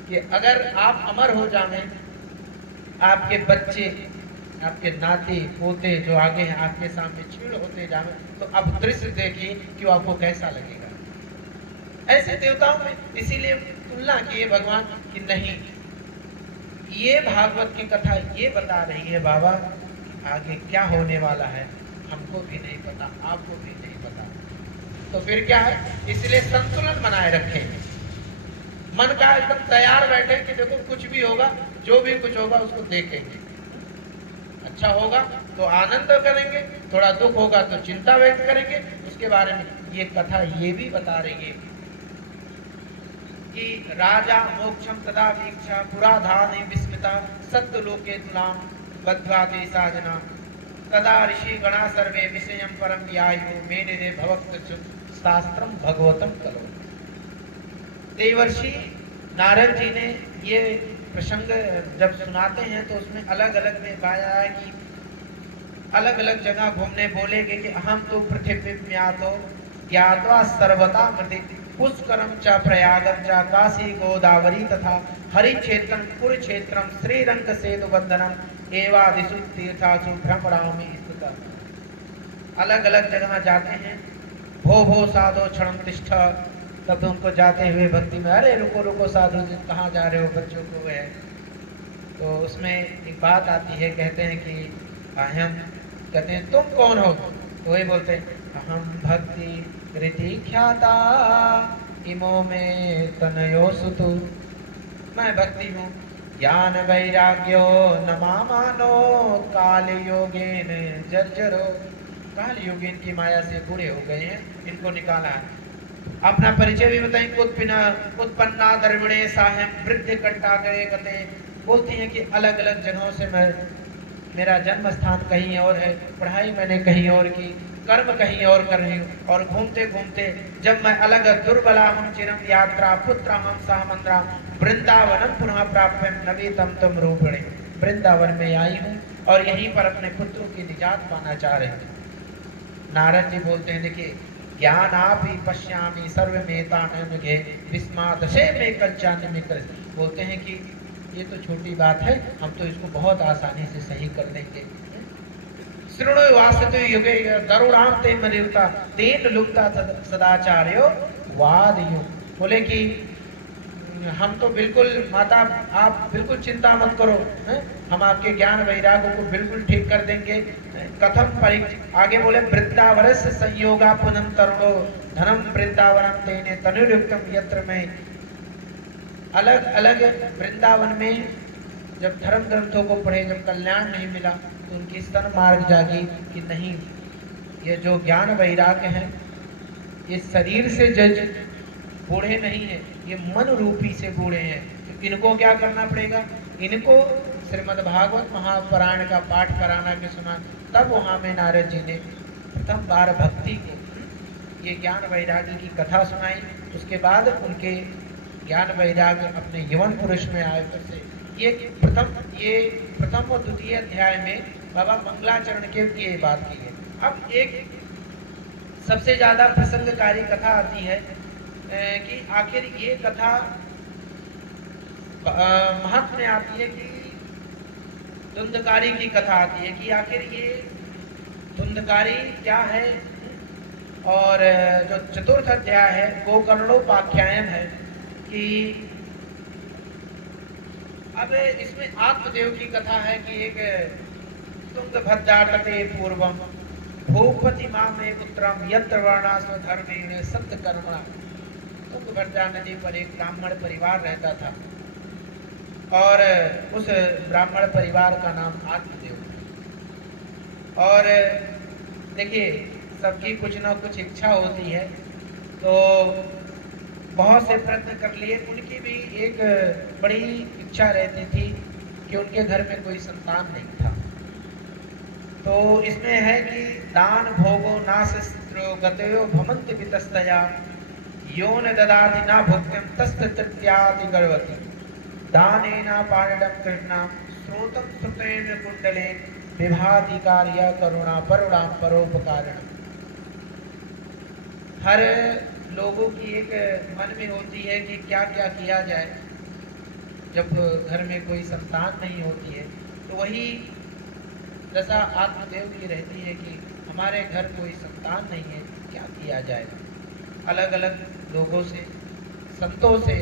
कि अगर आप अमर हो जाएं, आपके बच्चे, आपके नाते पोते जो आगे हैं आपके सामने छीड़ होते जाएं, तो अब दृश्य देखिए कि आपको कैसा लगेगा। ऐसे देवताओं में इसीलिए तुलना की है भगवान कि नहीं, ये भागवत की कथा ये बता रही है बाबा आगे क्या होने वाला है, हमको भी नहीं पता, आपको भी नहीं पता। तो फिर क्या है, इसलिए संतुलन बनाए रखें, मन का एकदम तैयार बैठे कि देखो कुछ भी होगा, जो भी कुछ होगा उसको देखेंगे, अच्छा होगा तो आनंद करेंगे, थोड़ा दुख होगा तो चिंता व्यक्त करेंगे। उसके बारे में ये कथा ये भी बता रही है कि राजा मोक्षम तदा वीक्षा पुराधानि विस्मिता सत्य लोके तुलाम बद्ध्वा देशाजना। तदा ऋषि गणा सर्वे विषयम परम व्यायु मेनिरे भवक्त शास्त्रम भगवतम कलो। देवर्षि नारद जी ने ये प्रसंग जब सुनाते हैं तो उसमें अलग अलग में पाया है कि अलग अलग जगह घूमने बोलेगे कि हम तो पृथ्वी म्यातो ज्ञात्वा सर्वता मृति पुष्करम च प्रयागम च काशी गोदावरी तथा हरिक्षेत्रम कुरुक्षेत्रम श्रीरंग सेतु बंधनम एवादिषु तीर्थासु भ्रमणामि स्थितः। अलग अलग जगह जाते हैं। भो साधो क्षणम तिष्ठ, तब उनको जाते हुए भक्ति में अरे रुको रुको साधु जी कहाँ जा रहे हो, बच्चों को है। तो उसमें एक बात आती है, कहते हैं कि अहम, कहते हैं तुम कौन हो, तो वही बोलते हैं अहम भक्ति रीति ख्याता इमो में तनयो सुतु, मैं भक्ति हूँ, ज्ञान वैराग्यो न मानो काल योगेन जर्जरो, काल योगेन की माया से बूढ़े हो गए हैं, इनको निकाला है। अपना परिचय भी बताएंगे। उत्पन्ना धर्मणे साहम वृद्ध कंटा गए कते, बोलती हैं कि अलग अलग जगहों से मेरा जन्म स्थान कहीं और है, पढ़ाई मैंने कहीं और की, कर्म कहीं और कर रही हूँ, और घूमते घूमते जब मैं अलग दुर्बला हम चिरम यात्रा पुत्र हम सहमंद्रा वृंदावनम पुनः प्राप्त नवीतम तुम रूपणे, वृंदावन में आई हूँ और यहीं पर अपने पुत्रों की निजात पाना चाह रहे थे। नारद जी बोलते हैं देखिए ज्ञान आप ही पश्यामी सर्वमेता नगे विस्मादशे में कल्चान्य में कर, बोलते हैं कि ये तो छोटी बात है, हम तो इसको बहुत आसानी से सही कर देंगे। श्रृणु वासते युगे दरुणाम ते मनिवता तेन लुप्ता सदाचार्यो वादयो, बोले कि हम तो बिल्कुल माता आप बिल्कुल चिंता मत करो, हम आपके ज्ञान वैराग्य को बिल्कुल ठीक कर देंगे। कथम आगे बोले वृंदावरस संयोगा पुनम तरुणो धनम वृंदावनम तेने तनुरुक्तम यत्र में, अलग अलग वृंदावन में जब धर्म ग्रंथों को पढ़े, जब कल्याण नहीं मिला तो उनकी स्तन मार्ग जागी कि नहीं, ये जो ज्ञान वैराग्य है ये शरीर से जज बूढ़े नहीं है, ये मन रूपी से बूढ़े हैं। तो इनको क्या करना पड़ेगा, इनको श्रीमद् भागवत महापुराण का पाठ कराना के सुना। तब वहाँ में नारद जी ने प्रथम बार भक्ति को ये ज्ञान वैराग्य की कथा सुनाई। उसके बाद उनके ज्ञान वैराग्य अपने यवन पुरुष में आए। से ये प्रथम और द्वितीय अध्याय में बाबा मंगलाचरण के ये बात की है। अब एक सबसे ज्यादा प्रसंगकारी कथा आती है कि आखिर ये कथा महत्व में आती है कि धुंधकारी की कथा आती है कि आखिर ये धुंधकारी क्या है। और जो चतुर्थ अध्याय है गोकर्णोपाख्यान है कि अब इसमें आत्मदेव की कथा है कि एक तुंगभद्रा तटे पूर्वम भूपति मां में पुत्रम यत्र वर्णास्व धर्मेण सत्य कर्मणा। तुंगभद्रा नदी पर एक ब्राह्मण परिवार रहता था और उस ब्राह्मण परिवार का नाम आत्मदेव। और देखिए सबकी कुछ ना कुछ इच्छा होती है, तो बहुत से प्रयत्न कर लिए। उनकी भी एक बड़ी इच्छा रहती थी कि उनके घर में कोई संतान नहीं था। तो इसमें है कि दान भोगो नाशस्त्रो गतयो भमंत वितस्तया यो न ददाति ना भोक्त्यम तस्य तृतीयाति गर्वति दानेना पारणम कृष्णा श्रोतम श्रुतेन कुंडले विभाति कार्य करुणा परुणाम परोपकारण। हर लोगों की एक मन में होती है कि क्या क्या किया जाए जब घर में कोई संतान नहीं होती है। तो वही दशा आत्मदेव की रहती है कि हमारे घर कोई संतान नहीं है, क्या किया जाए। अलग अलग लोगों से, संतों से,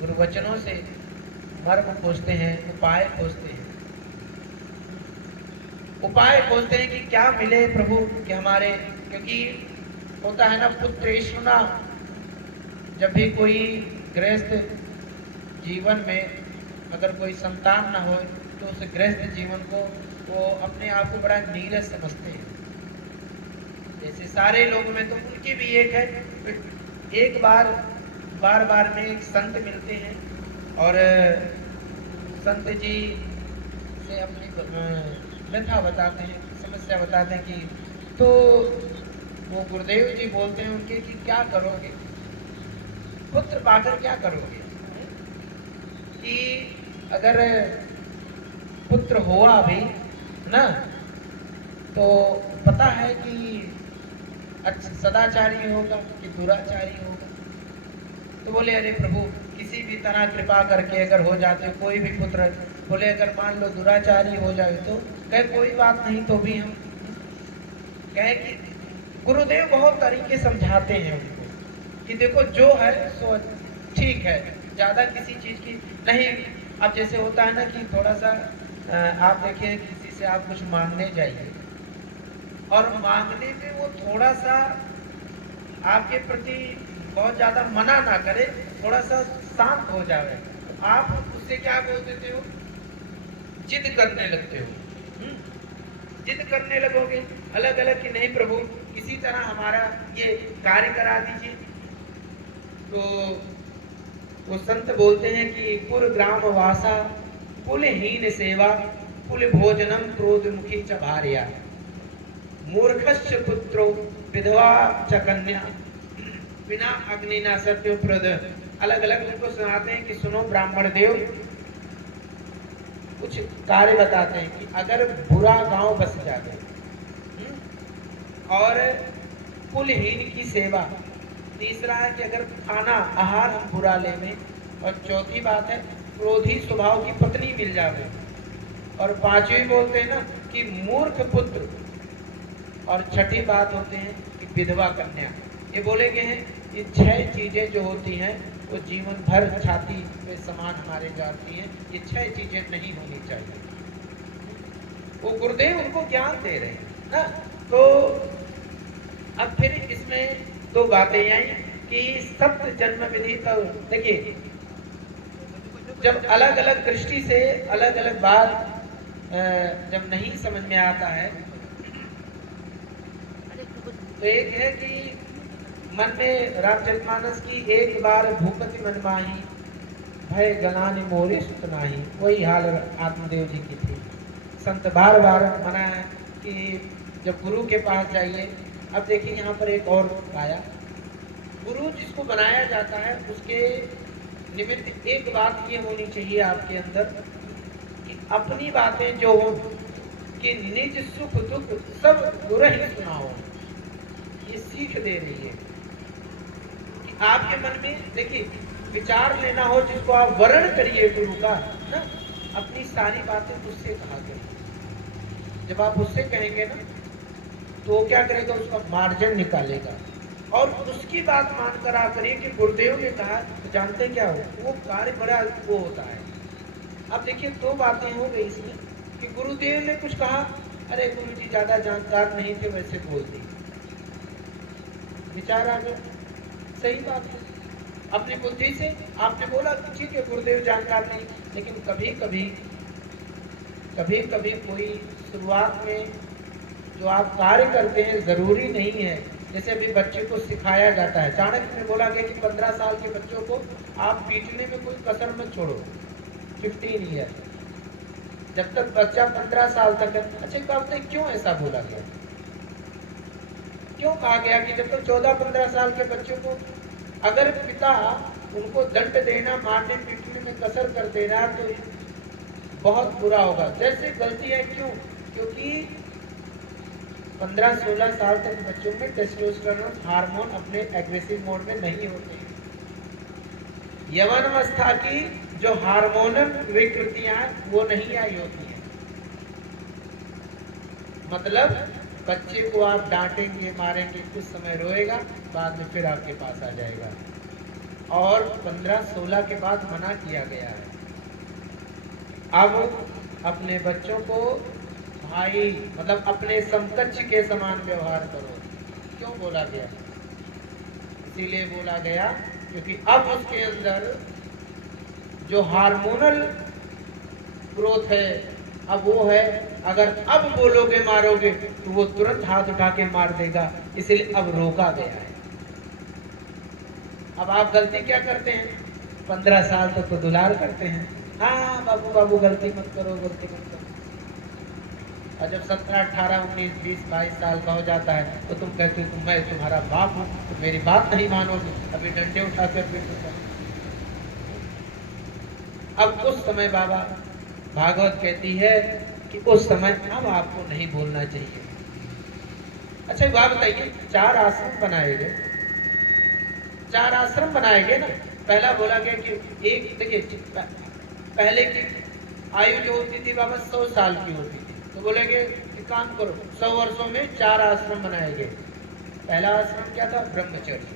गुरुवचनों से मर्म खोजते हैं, उपाय खोजते हैं। उपाय खोजते हैं कि क्या मिले प्रभु कि हमारे, क्योंकि होता है ना पुत्रेष्णा, जब भी कोई गृहस्थ जीवन में अगर कोई संतान ना हो तो उस गृहस्थ जीवन को वो अपने आप को बड़ा नीरस समझते हैं। जैसे सारे लोग में तो उनकी भी एक है। एक बार में एक संत मिलते हैं और संत जी से अपनी व्यथा बताते हैं, समस्या बताते हैं कि तो वो गुरुदेव जी बोलते हैं उनके कि क्या करोगे, पुत्र पाकर क्या करोगे, कि अगर पुत्र हुआ भी ना तो पता है कि अच्छा सदाचारी होगा कि दुराचारी होगा। तो बोले अरे प्रभु किसी भी तरह कृपा करके अगर हो जाते कोई भी पुत्र, बोले अगर मान लो दुराचारी हो जाए तो कहे कोई बात नहीं, तो भी हम कहे कि गुरुदेव बहुत तरीके समझाते हैं उनको कि देखो जो है सो ठीक है, ज्यादा किसी चीज की नहीं। अब जैसे होता है ना कि थोड़ा सा आप देखिए किसी से आप कुछ मांगने जाइए और मांगने में वो थोड़ा सा आपके प्रति बहुत ज्यादा मना ना करे, थोड़ा सा शांत हो जाए, तो आप उससे क्या बोल देते हो, जिद करने लगते हो। जिद करने लगोगे अलग अलग कि नहीं प्रभु किसी तरह हमारा ये कार्य करा दीजिए। तो वो संत बोलते हैं कि पुर ग्राम वासा कुलहीन सेवा कुल भोजनम क्रोधमुखी च भार्या मूर्खस्य पुत्रो विधवा च कन्या बिना अग्नि न सत्यो प्रद। अलग अलग उनको सुनाते हैं कि सुनो ब्राह्मण देव, कुछ कार्य बताते हैं कि अगर बुरा गांव बस जाए और कुलहीन की सेवा, तीसरा है कि अगर खाना आहार हम बुरा ले में, और चौथी बात है क्रोधी स्वभाव की पत्नी मिल जावे, और पांचवी बोलते हैं ना कि मूर्ख पुत्र, और छठी बात होते हैं कि विधवा कन्या। ये बोले गए हैं ये 6 चीजें जो होती हैं वो जीवन भर छाती पे समान हमारे जाती हैं, ये 6 चीजें नहीं होनी चाहिए। वो गुरुदेव उनको ज्ञान दे रहे हैं ना। तो अब फिर इसमें 2 बातें आई कि सप्त जन्म विधि। तो देखिए जब अलग अलग दृष्टि से अलग अलग बात जब नहीं समझ में आता है तो एक है कि मन में रामचरितमानस की एक बार भूपति मन माही भय गणानि मोरे सुत नाही, वही हाल आत्मदेव जी की थी। संत बार बार मना है कि जब गुरु के पास जाइए। अब देखिए यहाँ पर एक और आया, गुरु जिसको बनाया जाता है उसके निमित्त एक बात ये होनी चाहिए आपके अंदर कि अपनी बातें जो हो कि निज सुख दुख सब गुरु ही सुनाओ। ये सीख दे रही है कि आपके मन में देखिए विचार लेना हो जिसको आप वर्ण करिए गुरु का ना, अपनी सारी बातें उससे कहा करिए। जब आप उससे कहेंगे ना तो वो क्या करेगा, उसका मार्जिन निकालेगा और उसकी बात मानकर आप करिए कि गुरुदेव ने कहा। तो जानते क्या हो वो कार्य बड़ा वो होता है। अब देखिए 2 बातें हो गई इसमें कि गुरुदेव ने कुछ कहा, अरे गुरु जी ज्यादा जानकार नहीं थे वैसे बोल दी, विचार आ गया, सही बात है। अपनी बुद्धि से आपने बोला ठीक है गुरुदेव जानकार नहीं, लेकिन कभी कभी कोई शुरुआत में जो आप कार्य करते हैं जरूरी नहीं है। जैसे अभी बच्चे को सिखाया जाता है, चाणक्य में बोला गया कि 15 साल के बच्चों को आप पीटने में कोई कसर मत छोड़ो। 15 ईयर जब तक बच्चा 15 साल तक। अच्छा कहते क्यों ऐसा बोला गया, क्यों कहा गया कि जब तक 14-15 साल के बच्चों को अगर पिता उनको दंड देना मारने पीटने में कसर कर दे रहा तो बहुत बुरा होगा। जैसे गलती है क्यों, क्योंकि 15-16 साल तक बच्चों में टेस्टोस्टेरोन हार्मोन अपने एग्रेसिव मोड में नहीं होते। यौवन अवस्था की जो हार्मोनल विकृतियां वो नहीं आई होती हैं। मतलब बच्चे को आप डांटेंगे मारेंगे, कुछ समय रोएगा, बाद में फिर आपके पास आ जाएगा। और 15-16 के बाद मना किया गया है। अब अपने बच्चों को भाई मतलब अपने समकक्ष के समान व्यवहार करो। क्यों बोला गया, इसीलिए बोला गया क्योंकि अब उसके अंदर जो हार्मोनल ग्रोथ है अब वो है, अगर अब बोलोगे मारोगे तो वो तुरंत हाथ उठा के मार देगा, इसलिए अब रोका गया है। अब आप गलती क्या करते हैं, 15 साल तक तो दुलार करते हैं, हाँ बाबू बाबू गलती मत करो गलती मत करो। और जब 17, 18, 19, 20, 22 साल का हो जाता है तो तुम कहते हो मैं तुम्हारा बाप हूँ, तो मेरी बात नहीं मानोगे, अभी डंडे उठाकर पीटूंगा। अब उस समय बाबा भागवत कहती है कि उस समय अब आपको नहीं बोलना चाहिए। अच्छा बात बताइए, 4 आश्रम बनाए गए, 4 आश्रम बनाए गए ना। पहला बोला गया कि एक, देखिए पहले की आयु जो होती थी बाबा 100 साल की होती थी, तो बोलेंगे एक काम करो 100 वर्षों में 4 आश्रम बनाए गए। पहला आश्रम क्या था? ब्रह्मचर्य।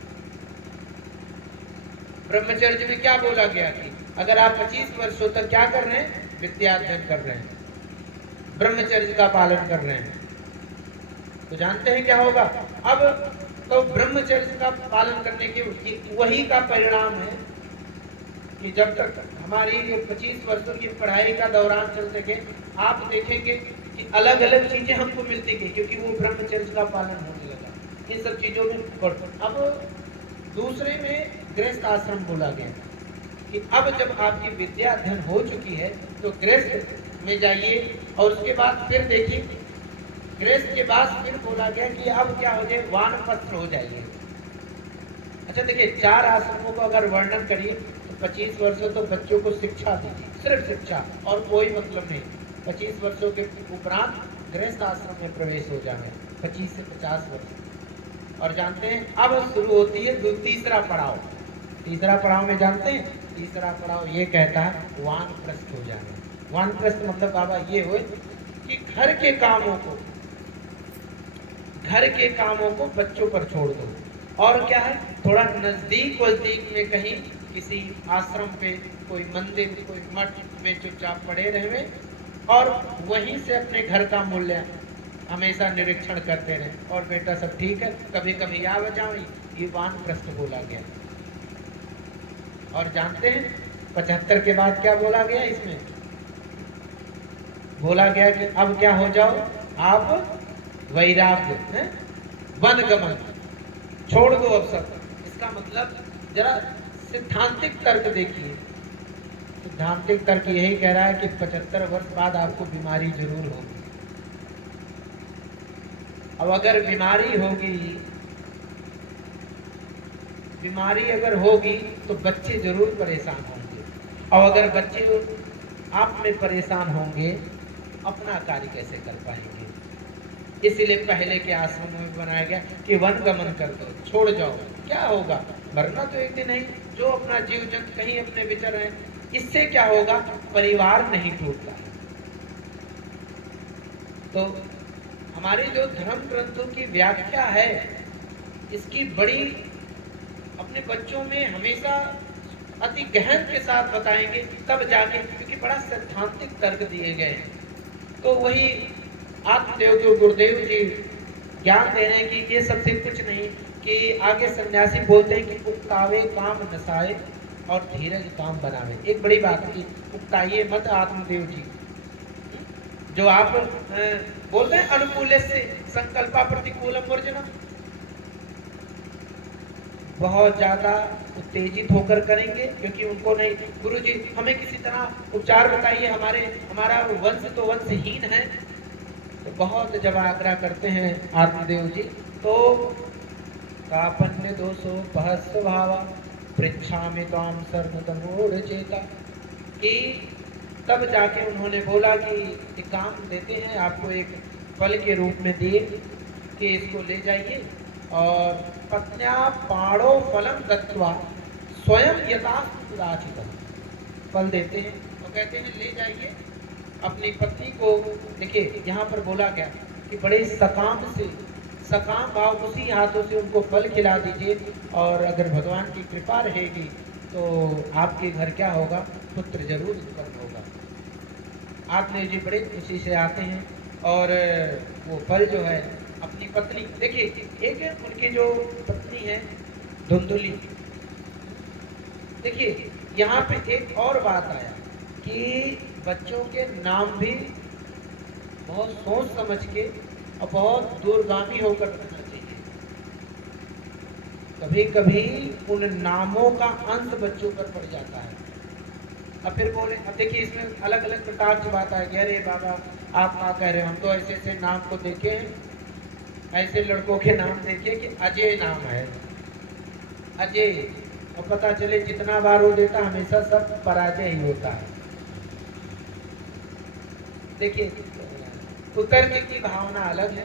ब्रह्मचर्य में क्या बोला गया कि अगर आप 25 वर्षों तक क्या कर रहे हैं? विद्या अध्ययन कर रहे हैं, ब्रह्मचर्य का पालन कर रहे हैं, तो जानते हैं क्या होगा अब? तो ब्रह्मचर्य का पालन करने के वही का परिणाम है कि जब तक हमारी जो 25 वर्षों की पढ़ाई का दौरान चलते गए, आप देखेंगे कि अलग अलग चीजें हमको मिलती गई, क्योंकि वो ब्रह्मचर्य का पालन होने लगा इन सब चीजों में। अब दूसरे में गृहस्थ आश्रम बोला गया कि अब जब आपकी विद्या अध्ययन हो चुकी है तो गृहस्थ में जाइए, और उसके बाद फिर देखिए गृहस्थ के बाद फिर बोला गया कि अब क्या हो जाए? वानप्रस्थ हो जाइए। अच्छा देखिए, 4 आश्रमों को अगर वर्णन करिए तो 25 वर्षों तो बच्चों को शिक्षा दीजिए, सिर्फ शिक्षा और कोई मतलब नहीं। 25 वर्षों के उपरांत गृहस्थ आश्रम में प्रवेश हो जाए, 25 से 50 वर्ष। और जानते हैं अब शुरू होती है तीसरा पड़ाव। तीसरा पड़ाव में जानते हैं, तीसरा पड़ाव ये कहता है वानप्रस्थ हो जाना। वानप्रस्थ मतलब बाबा ये हो कि घर के कामों को बच्चों पर छोड़ दो, और क्या है थोड़ा नजदीक वजदीक में कहीं किसी आश्रम पे, कोई मंदिर, कोई मठ में चुपचाप पड़े रहे और वहीं से अपने घर का मूल्य हमेशा निरीक्षण करते रहे। और बेटा सब ठीक है, कभी कभी आ जाओ, ये वानप्रस्थ बोला गया। और जानते हैं 75 के बाद क्या बोला गया? इसमें बोला गया कि अब क्या हो जाओ आप? वैराग्य, वनगमन, छोड़ दो अब सब। इसका मतलब जरा सिद्धांतिक तर्क देखिए। सिद्धांतिक तर्क यही कह रहा है कि 75 वर्ष बाद आपको बीमारी जरूर होगी। अब अगर बीमारी अगर होगी तो बच्चे जरूर परेशान होंगे, और अगर बच्चे आप में परेशान होंगे अपना कार्य कैसे कर पाएंगे? इसीलिए पहले के आश्रम में बनाया गया कि वनगमन कर दो, छोड़ जाओ। क्या होगा? मरना तो एक दिन नहीं, जो अपना जीव जंतु कहीं अपने विचर रहे, इससे क्या होगा? परिवार नहीं टूटता। तो हमारे जो धर्म ग्रंथों की व्याख्या है, इसकी बड़ी अपने बच्चों में हमेशा अति गहन के साथ बताएंगे, तब जाके, क्योंकि बड़ा सैद्धांतिक तर्क दिए गए हैं। तो वही आत्मदेव जो गुरुदेव जी ज्ञान दे रहे हैं कि ये सबसे कुछ नहीं, कि आगे सन्यासी बोलते हैं कि उक्तावे काम नसाए और धीरज काम बनावे। एक बड़ी बात है कि उक्ताइए मत आत्मदेव जी, जो आप बोलते हैं अनुकूल से संकल्पा प्रतिकूलम वर्जनम, बहुत ज्यादा उत्तेजित होकर करेंगे, क्योंकि उनको नहीं, गुरु जी हमें किसी तरह उपचार बताइए, हमारा वंश तो वंशहीन है। तो बहुत जब आग्रह करते हैं आत्मदेव जी, तो कापन्य दोषो बहस्व भावा पृच्छामि त्वाम सर्वतमोर चेता, कि तब जाके उन्होंने बोला कि एक काम देते हैं आपको, एक फल के रूप में दिए कि इसको ले जाइए और पत्न्या पाणो फलम दत्वा स्वयं यथाचितम, फल देते हैं तो कहते हैं ले जाइए अपनी पत्नी को। देखिए यहाँ पर बोला गया कि बड़े सकाम भाव उसी हाथों से उनको फल खिला दीजिए, और अगर भगवान की कृपा रहेगी तो आपके घर क्या होगा? पुत्र जरूर उत्पन्न होगा। आत्मदेव जी बड़े खुशी से आते हैं और वो फल जो है अपनी पत्नी, देखिए एक उनकी जो पत्नी है धुंधुली, देखिए यहाँ पे एक और बात आया कि बच्चों के नाम भी बहुत सोच समझ के और बहुत दूरगामी होकर रखना चाहिए। कभी कभी उन नामों का अंश बच्चों पर पड़ जाता है। अब फिर बोले, अब देखिए इसमें अलग अलग प्रकार की बात आएगी, अरे बाबा आप माँ कह रहे हो हम तो ऐसे ऐसे नाम को देखे हैं, ऐसे लड़कों के नाम देखे कि अजय नाम है, अजय, और पता चले जितना बार वो देता हमेशा सब पराजय ही होता है। देखिए, कुतर्क की भावना अलग है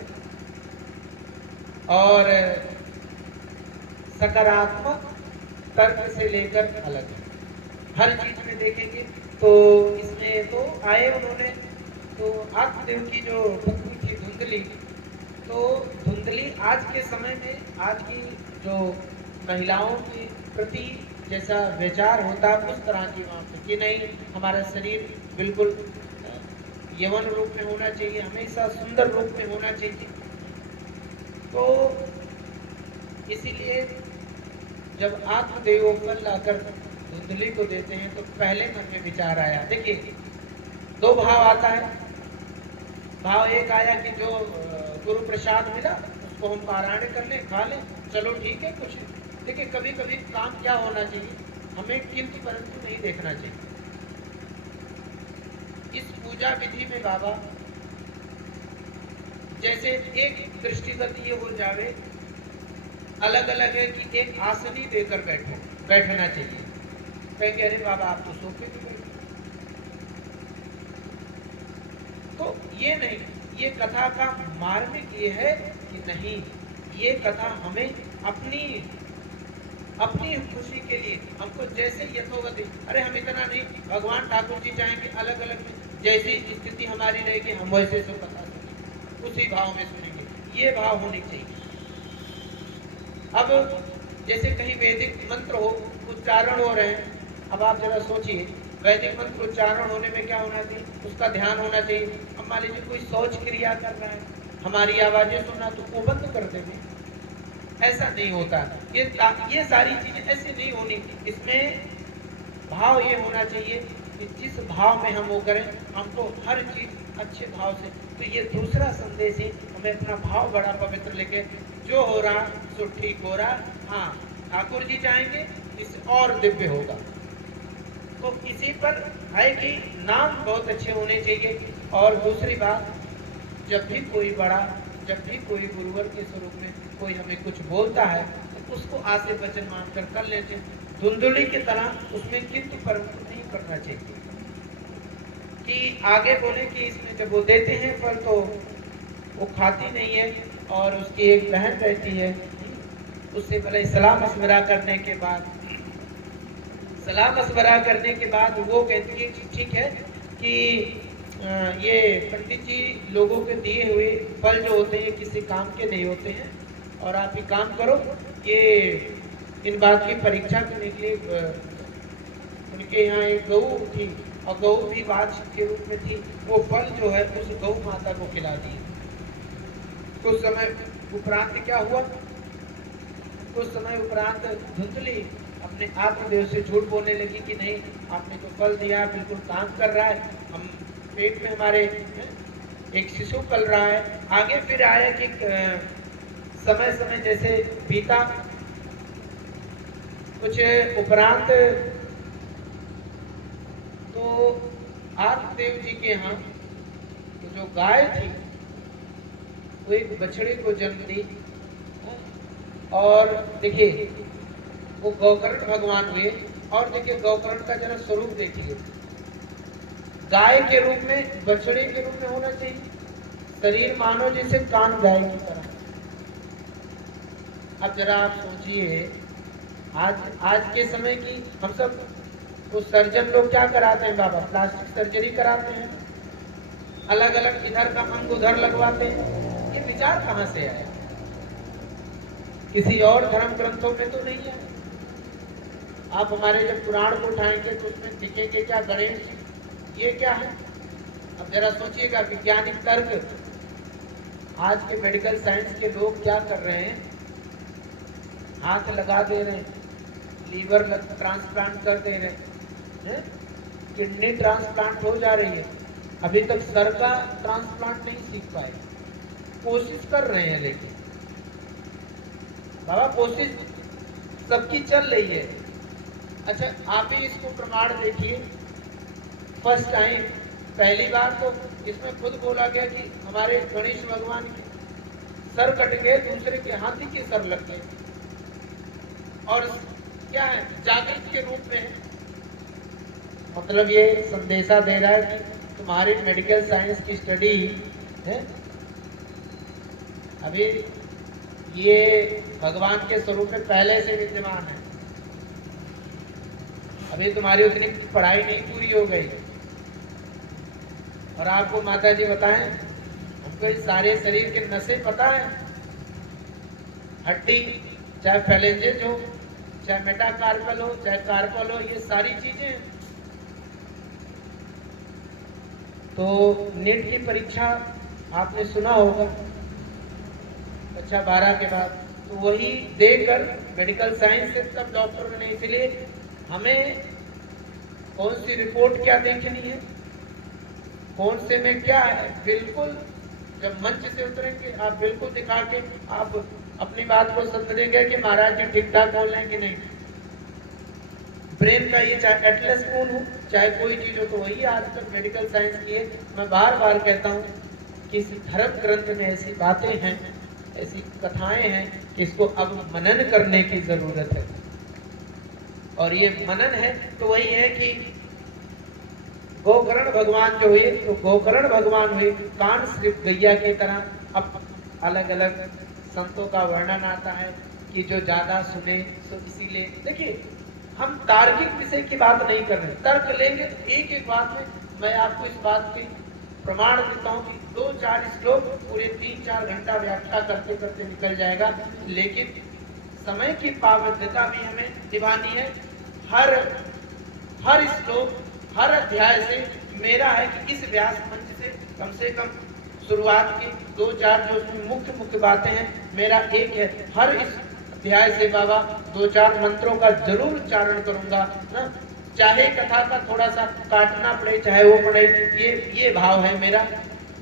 और सकारात्मक तर्क से लेकर अलग है। हर चीज में देखेंगे तो इसमें तो आए उन्होंने, तो आत्मदेव की जो पत्नी थी धुंधली, तो धुंधली आज के समय में आज की जो महिलाओं के प्रति जैसा विचार होता है उस तरह की वहाँ पे कि नहीं, हमारा शरीर बिल्कुल यवन रूप में होना चाहिए, हमेशा सुंदर रूप में होना चाहिए। तो इसीलिए जब आत्मदेव फल लाकर धुंधली को देते हैं तो पहले मन में विचार आया। देखिए, दो भाव आता है। भाव एक आया कि जो गुरु प्रसाद मिला उसको हम पारायण कर लें, खा लें, चलो ठीक है कुछ। देखिए, कभी कभी काम क्या होना चाहिए, हमें किंतु परंतु नहीं देखना चाहिए। इस पूजा विधि में बाबा जैसे एक दृष्टिगत ये हो जावे, अलग अलग है कि एक आसन ही देकर बैठना चाहिए। कहेंगे अरे बाबा आप तो सोफे पे बैठे, तो ये नहीं, ये कथा का मार्मिक ये है कि नहीं, ये कथा हमें अपनी खुशी के लिए हमको जैसे यथोगति, अरे हम इतना नहीं, भगवान ठाकुर जी चाहेंगे अलग अलग में जैसी स्थिति हमारी रहेगी हम वैसे से कथा सुनेंगे, उसी भाव में सुनेंगे, ये भाव होनी चाहिए। अब जैसे कहीं वैदिक मंत्र हो, उच्चारण हो रहे हैं, अब आप जरा सोचिए वैदिक मंत्र उच्चारण होने में क्या होना चाहिए, उसका ध्यान होना चाहिए। अब मान लीजिए कोई शौच क्रिया कर रहा है, हमारी आवाजें सुनना तो वो बंद कर देंगे, ऐसा नहीं होता। ये सारी चीजें ऐसी नहीं होनी। इसमें भाव ये होना चाहिए कि जिस भाव में हम वो करें, हमको हर चीज अच्छे भाव से। तो ये दूसरा संदेश ही हमें अपना भाव बड़ा पवित्र लेके, जो हो रहा सो ठीक हो रहा, हाँ ठाकुर जी चाहेंगे इससे और दिव्य होगा। तो इसी पर है कि नाम बहुत अच्छे होने चाहिए। और दूसरी बात, जब भी कोई बड़ा, जब भी कोई गुरुवर के स्वरूप में कोई हमें कुछ बोलता है तो उसको आशे वचन मानकर कर लेते। धुंधली की तरह उसमें किंतु परंतु नहीं करना चाहिए कि आगे बोले कि इसमें जब वो देते हैं फल तो वो खाती नहीं है, और उसकी एक बहन रहती है, उससे पहले सलाह मशवरा करने के बाद, सलाह मशवरा करने के बाद वो कहती है कि ठीक है कि ये पंडित जी लोगों के दिए हुए फल जो होते हैं किसी काम के नहीं होते हैं, और आप ही काम करो। ये इन बात की परीक्षा करने के लिए उनके यहाँ एक गऊ थी, और गऊ भी बाज के रूप में थी, वो फल जो है उस गौ माता को खिला दिए। कुछ समय उपरांत क्या हुआ, कुछ समय उपरांत धुंधली अपने आत्मदेव से झूठ बोलने लगी कि नहीं, आपने तो फल दिया, बिल्कुल काम कर रहा है, हम पेट में हमारे एक शिशु पल रहा है। आगे फिर आया कि समय समय जैसे बीता, कुछ उपरांत तो आत्मदेव जी के यहाँ तो जो गाय थी वो एक बछड़े को जन्म दी। और देखिए वो गौकर्ण भगवान हुए, और देखिए गौकर्ण का जरा स्वरूप देखिए, गाय के रूप में, बछड़े के रूप में होना चाहिए, शरीर मानो जैसे कान गाय की तरह। अब जरा आप सोचिए, आज के समय की हम सब तो सर्जन लोग क्या कराते हैं बाबा, प्लास्टिक सर्जरी कराते हैं, अलग अलग इधर का अंग उधर लगवाते हैं। ये विचार कहाँ से आया, किसी और धर्म ग्रंथों में तो नहीं है। आप हमारे जब पुराण को उठाएंगे तो उसमें दिखेंगे क्या, गणेश, ये क्या है। अब जरा सोचिएगा, वैज्ञानिक तर्क, आज के मेडिकल साइंस के लोग क्या कर रहे हैं, हाथ लगा दे रहे हैं, लीवर ट्रांसप्लांट कर दे रहे हैं, किडनी ट्रांसप्लांट हो जा रही है, अभी तक सर का ट्रांसप्लांट नहीं सीख पाए, कोशिश कर रहे हैं। लेकिन बाबा कोशिश सबकी चल रही है। अच्छा आप ही इसको प्रमाण देखिए, फर्स्ट टाइम पहली बार तो इसमें खुद बोला गया कि हमारे गणेश भगवान के सर कट गए, दूसरे के हाथी के सर लग गए, और क्या है, जागृत के रूप में है। मतलब ये संदेशा दे रहा है कि तुम्हारी मेडिकल साइंस की स्टडी है, अभी ये भगवान के स्वरूप में पहले से विद्यमान है, अभी तुम्हारी उतनी पढ़ाई नहीं पूरी हो गई। और आपको माता जी बताएं, हमको इस सारे शरीर के नसें पता है, हड्डी, चाहे फैलेंजेज हो, चाहे मेटाकार्पल हो, चाहे कार्पल हो, ये सारी चीजें। तो नीट की परीक्षा आपने सुना होगा, कक्षा 12 के बाद, तो वही देकर मेडिकल साइंस से तब डॉक्टर बने। इसलिए हमें कौन सी रिपोर्ट क्या देखनी है, कौन से में क्या है, बिल्कुल जब मंच से उतरेंगे आप बिल्कुल दिखा के आप अपनी बात को समझेंगे कि महाराज जी ठीक ठाक बोल रहे हैं कि नहीं। ब्रेन का ये चाहे एटलस खून हो, चाहे कोई चीज हो, तो वही आज तक मेडिकल साइंस की है। मैं बार बार कहता हूँ कि इस धर्म ग्रंथ में ऐसी बातें हैं, ऐसी कथाएं हैं कि इसको अब मनन करने की जरूरत है। और ये मनन है तो वही है कि गोकर्ण भगवान जो हुए, तो गोकर्ण भगवान हुए कान सिर्फ गैया की तरह। अब अलग अलग संतों का वर्णन आता है कि जो ज्यादा सुने तो इसीलिए। देखिए, हम तार्किक विषय की बात नहीं कर रहे, तर्क लेंगे तो एक एक बात में मैं आपको इस बात की प्रमाण देता हूँ कि 2-4 श्लोक पूरे 3-4 घंटा व्याख्या करते करते निकल जाएगा। लेकिन समय की पाबंदता भी हमें निभानी है। हर श्लोक, हर अध्याय से मेरा है कि इस व्यास मंच से कम शुरुआत की 2-4 जो उसमें मुख्य बातें हैं, मेरा एक है, हर इस अध्याय से बाबा 2-4 मंत्रों का जरूर उच्चारण करूंगा ना, चाहे कथा का थोड़ा सा काटना पड़े, चाहे वो पड़े, ये भाव है मेरा।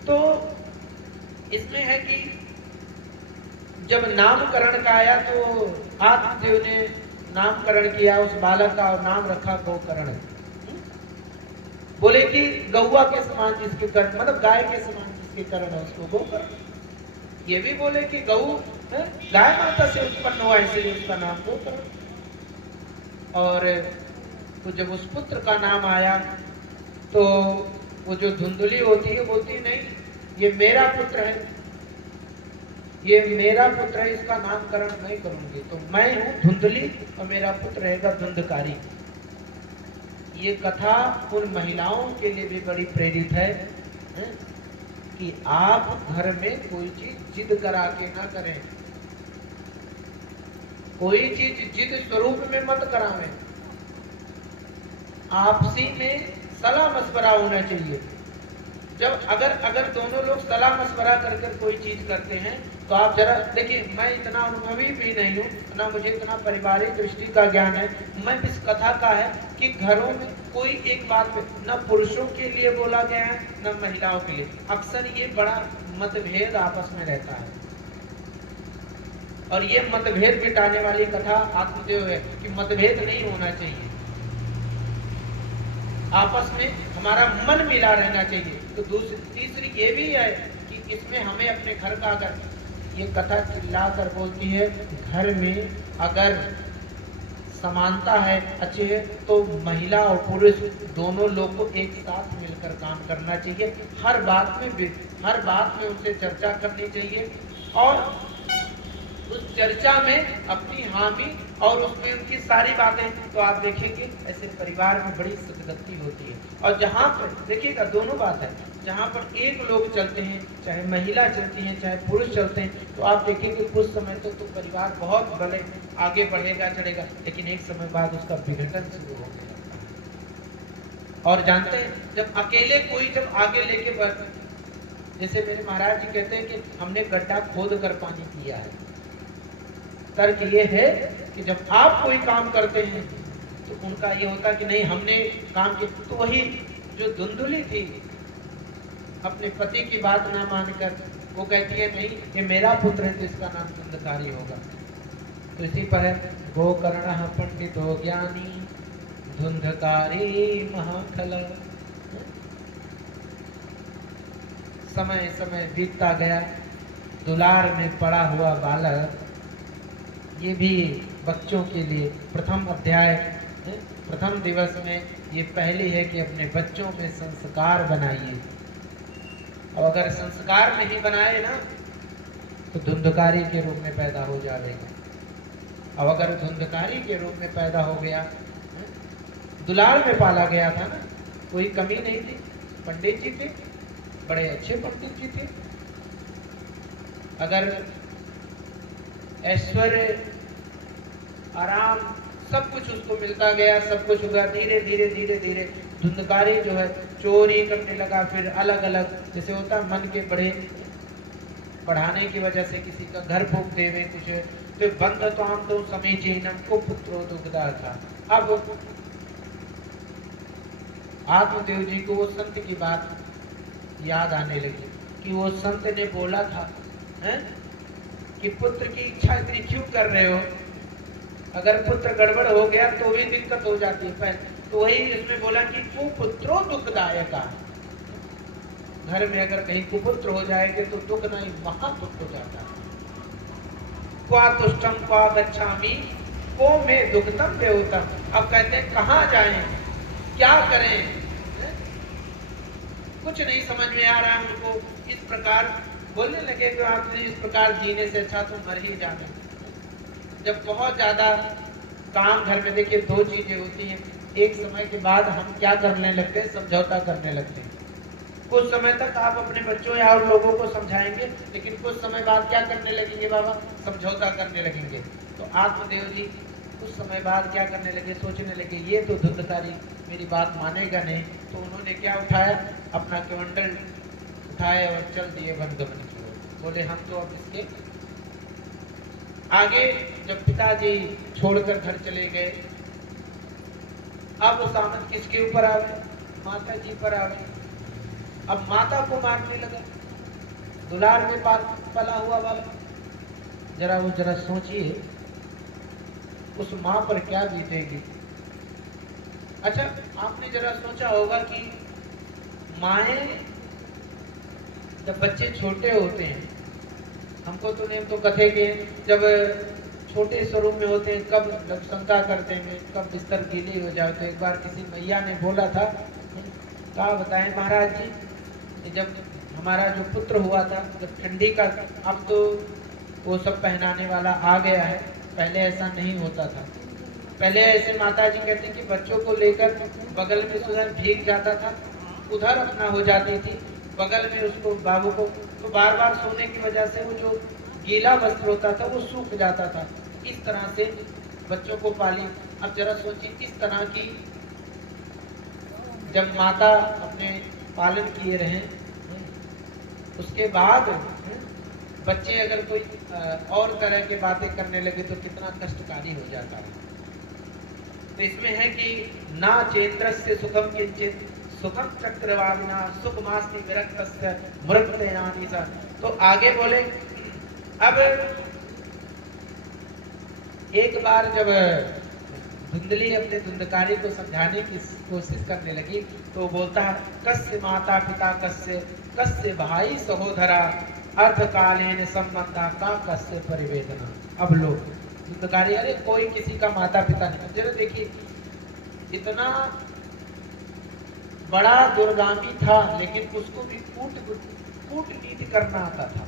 तो इसमें है कि जब नामकरण का आया तो आदिदेव ने नामकरण किया उस बालक का और नाम रखा गोकर्ण। बोले कि गौवा के समान जिसके कर्ण, मतलब गाय के समान जिसके कर्ण है उसको गोकर्ण। ये भी बोले कि गऊ गाय माता से उत्पन्न हुआ, इसलिए उसका नाम गोकर्ण। और तो जब उस पुत्र का नाम आया तो वो जो धुंधली होती है बोलती नहीं, ये मेरा पुत्र है, ये मेरा पुत्र है, इसका नामकरण नहीं करूंगी। तो मैं हूँ धुंधली और मेरा पुत्र रहेगा धुंधकारी। ये कथा उन महिलाओं के लिए भी बड़ी प्रेरित है कि आप घर में कोई चीज जिद करा के ना करें, कोई चीज जिद स्वरूप में मत करावें। आपसी में सलाह मशवरा होना चाहिए। जब अगर दोनों लोग सलाह मशवरा कर कोई चीज करते हैं तो आप जरा देखिए, मैं इतना अनुभवी भी नहीं हूँ ना, मुझे इतना पारिवारिक दृष्टि का ज्ञान है। मैं इस कथा का है कि घरों में कोई एक बात पे न पुरुषों के लिए बोला गया है न महिलाओं के लिए, अक्सर ये बड़ा मतभेद आपस में रहता है। और ये मतभेद मिटाने वाली कथा आत्मदेव है कि मतभेद नहीं होना चाहिए, आपस में हमारा मन मिला रहना चाहिए। तो तीसरी ये भी है कि इसमें हमें अपने घर का, अगर ये कथा चिल्ला कर बोलती है घर में अगर समानता है, अच्छे है, तो महिला और पुरुष दोनों लोग को एक साथ मिलकर काम करना चाहिए। हर बात में उनसे चर्चा करनी चाहिए और उस चर्चा में अपनी हामी और उसमें उनकी सारी बातें, तो आप देखेंगे ऐसे परिवार में बड़ी सदगति होती है। और जहाँ पर देखिएगा दोनों बात है, जहाँ पर एक लोग चलते हैं, चाहे महिला चलती हैं चाहे पुरुष चलते हैं, तो आप देखेंगे कुछ समय तो परिवार बहुत भले आगे बढ़ेगा चढ़ेगा, लेकिन एक समय बाद उसका विघटन शुरू होने लगता है। और जानते हैं जब अकेले कोई जब आगे लेके बढ़, जैसे मेरे महाराज जी कहते हैं कि हमने गड्ढा खोद कर पानी पिया है। तर्क ये है कि जब आप कोई काम करते हैं तो उनका ये होता कि नहीं हमने काम किया। तो वही जो धुंधली थी अपने पति की बात ना मानकर वो कहती है नहीं ये मेरा पुत्र है तो इसका नाम धुंधकारी होगा। तो इसी पर है गोकर्ण पंडितो ज्ञानी धुंधकारी महाखला। समय समय बीतता गया, दुलार में पड़ा हुआ बालक, ये भी बच्चों के लिए प्रथम अध्याय, प्रथम दिवस में ये पहली है कि अपने बच्चों में संस्कार बनाइए। और अगर संस्कार नहीं बनाए ना तो धुंधकारी के रूप में पैदा हो जाएगा। अब अगर धुंधकारी के रूप में पैदा हो गया, दुलार में पाला गया था ना, कोई कमी नहीं थी, पंडित जी थे, बड़े अच्छे पंडित जी थे। अगर ऐश्वर्य, आराम, सब कुछ उसको मिलता गया, सब कुछ हुआ, धीरे धीरे धीरे धीरे धुंधकारी जो है चोरी करने लगा। फिर अलग अलग जैसे होता मन के बढ़ाने की वजह से किसी का घर फूक देवे कुछ, तो बंद तो आम तो समीचीनम को पुत्रो दुखदा था। अब आत्मदेव जी को वो संत की बात याद आने लगी कि वो संत ने बोला था, है? कि पुत्र की इच्छा इतनी क्यों कर रहे हो? अगर पुत्र गड़बड़ हो गया तो भी दिक्कत हो जाती है। तो वही इसमें बोला कि कुपुत्रो दुखदायक। घर में अगर कहीं कुपुत्र हो जाएंगे तो दुख नहीं, महादुख हो जाता है। क्वा तुष्टम क्वा गच्छामि को में दुखतम देवतम। अब कहते हैं कहाँ जाएं, क्या करें, कुछ नहीं समझ में आ रहा है उनको। इस प्रकार बोलने लगे कि आपने इस प्रकार जीने से अच्छा तो मर ही जाना। जब बहुत ज्यादा काम घर में, देखिए दो चीजें होती हैं, एक समय के बाद हम क्या करने लगते हैं, समझौता करने लगते हैं। कुछ समय तक आप अपने बच्चों या और लोगों को समझाएंगे, लेकिन कुछ समय बाद क्या करने लगेंगे बाबा, समझौता करने लगेंगे। तो आत्मदेव जी कुछ समय बाद क्या करने लगे, सोचने लगे ये तो धुंधकारी मेरी बात मानेगा नहीं। तो उन्होंने क्या उठाया, अपना कमंडल उठाए और चल दिए वनगमन की ओर। बोले हम तो अब इसके आगे। जब पिताजी छोड़कर घर चले गए, अब सामंत किसके ऊपर आ गए, माता जी पर आ गए। अब माता को मारने लगा, दुलार में पला हुआ वाला। जरा सोचिए उस माँ पर क्या बीतेगी। अच्छा, आपने जरा सोचा होगा कि माएँ जब बच्चे छोटे होते हैं, हमको तो नहीं, हम तो कथे के जब छोटे स्वरूप में होते हैं कब जब शंका करते हैं कब बिस्तर गीली हो जाए। तो एक बार किसी मैया ने बोला था, क्या बताएं महाराज जी, जब हमारा जो पुत्र हुआ था, जब ठंडी का, अब तो वो सब पहनाने वाला आ गया है, पहले ऐसा नहीं होता था। पहले ऐसे माता जी कहते हैं कि बच्चों को लेकर बगल में सुधर भीग जाता था, उधर अपना हो जाती थी, बगल में उसको बाबू को, तो बार बार सोने की वजह से वो जो गीला वस्त्र होता था वो सूख जाता था। इस तरह से बच्चों को पाली। अब जरा सोचिए इस तरह की जब माता अपने पालन किए रहे, उसके बाद बच्चे अगर कोई और तरह की बातें करने लगे तो कितना कष्टकारी हो जाता है। तो इसमें है कि ना चेन्द्रस्य सुखम किंचित सुखम चक्रवाणिना सुखमास्ति विरक्तस्य मृत्ययानि सा। तो आगे बोले, अब एक बार जब धुंधली अपने धुंधकारी को समझाने की कोशिश करने लगी तो बोलता है, कस्य माता पिता कस्य भाई सहोदरा अर्धकालीन संबंधा का कस्य परिवेदना। अब लोग धुंधकारी, अरे कोई किसी का माता पिता नहीं। जरा देखिए इतना बड़ा दुर्गामी था, लेकिन उसको भी कूटनीति करना आता था।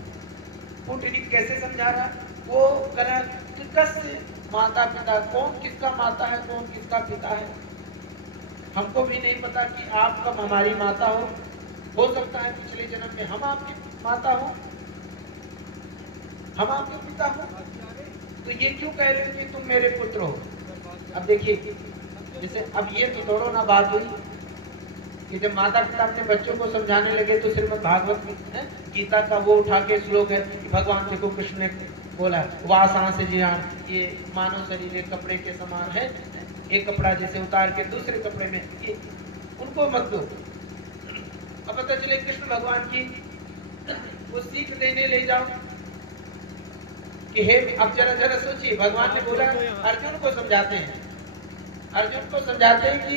कूटनीति कैसे समझा रहा, वो करा कि कस्य माता पिता, कौन किसका माता है कौन किसका पिता है, हमको भी नहीं पता कि आप कब हमारी माता हो सकता है पिछले जन्म में हम आपकी माता हो, हम आपके पिता हो, तो ये क्यों कह रहे हो कि तुम मेरे पुत्र हो। अब देखिए जैसे अब ये तो थोड़ा ना बात हुई कि जब माता पिता अपने बच्चों को समझाने लगे तो श्रीमद् भागवत में गीता का वो उठा के श्लोक है कि भगवान जी को कृष्ण ने बोला, वासांस जियान, ये मानव शरीर एक कपड़े के समान है, एक कपड़ा जैसे उतार के दूसरे कपड़े में, ये उनको मत दो। अब पता चले कृष्ण भगवान की वो सीख देने ले जाओ कि हे, अब जरा सोचिए, भगवान ने बोला अर्जुन को समझाते हैं, अर्जुन को समझाते हैं कि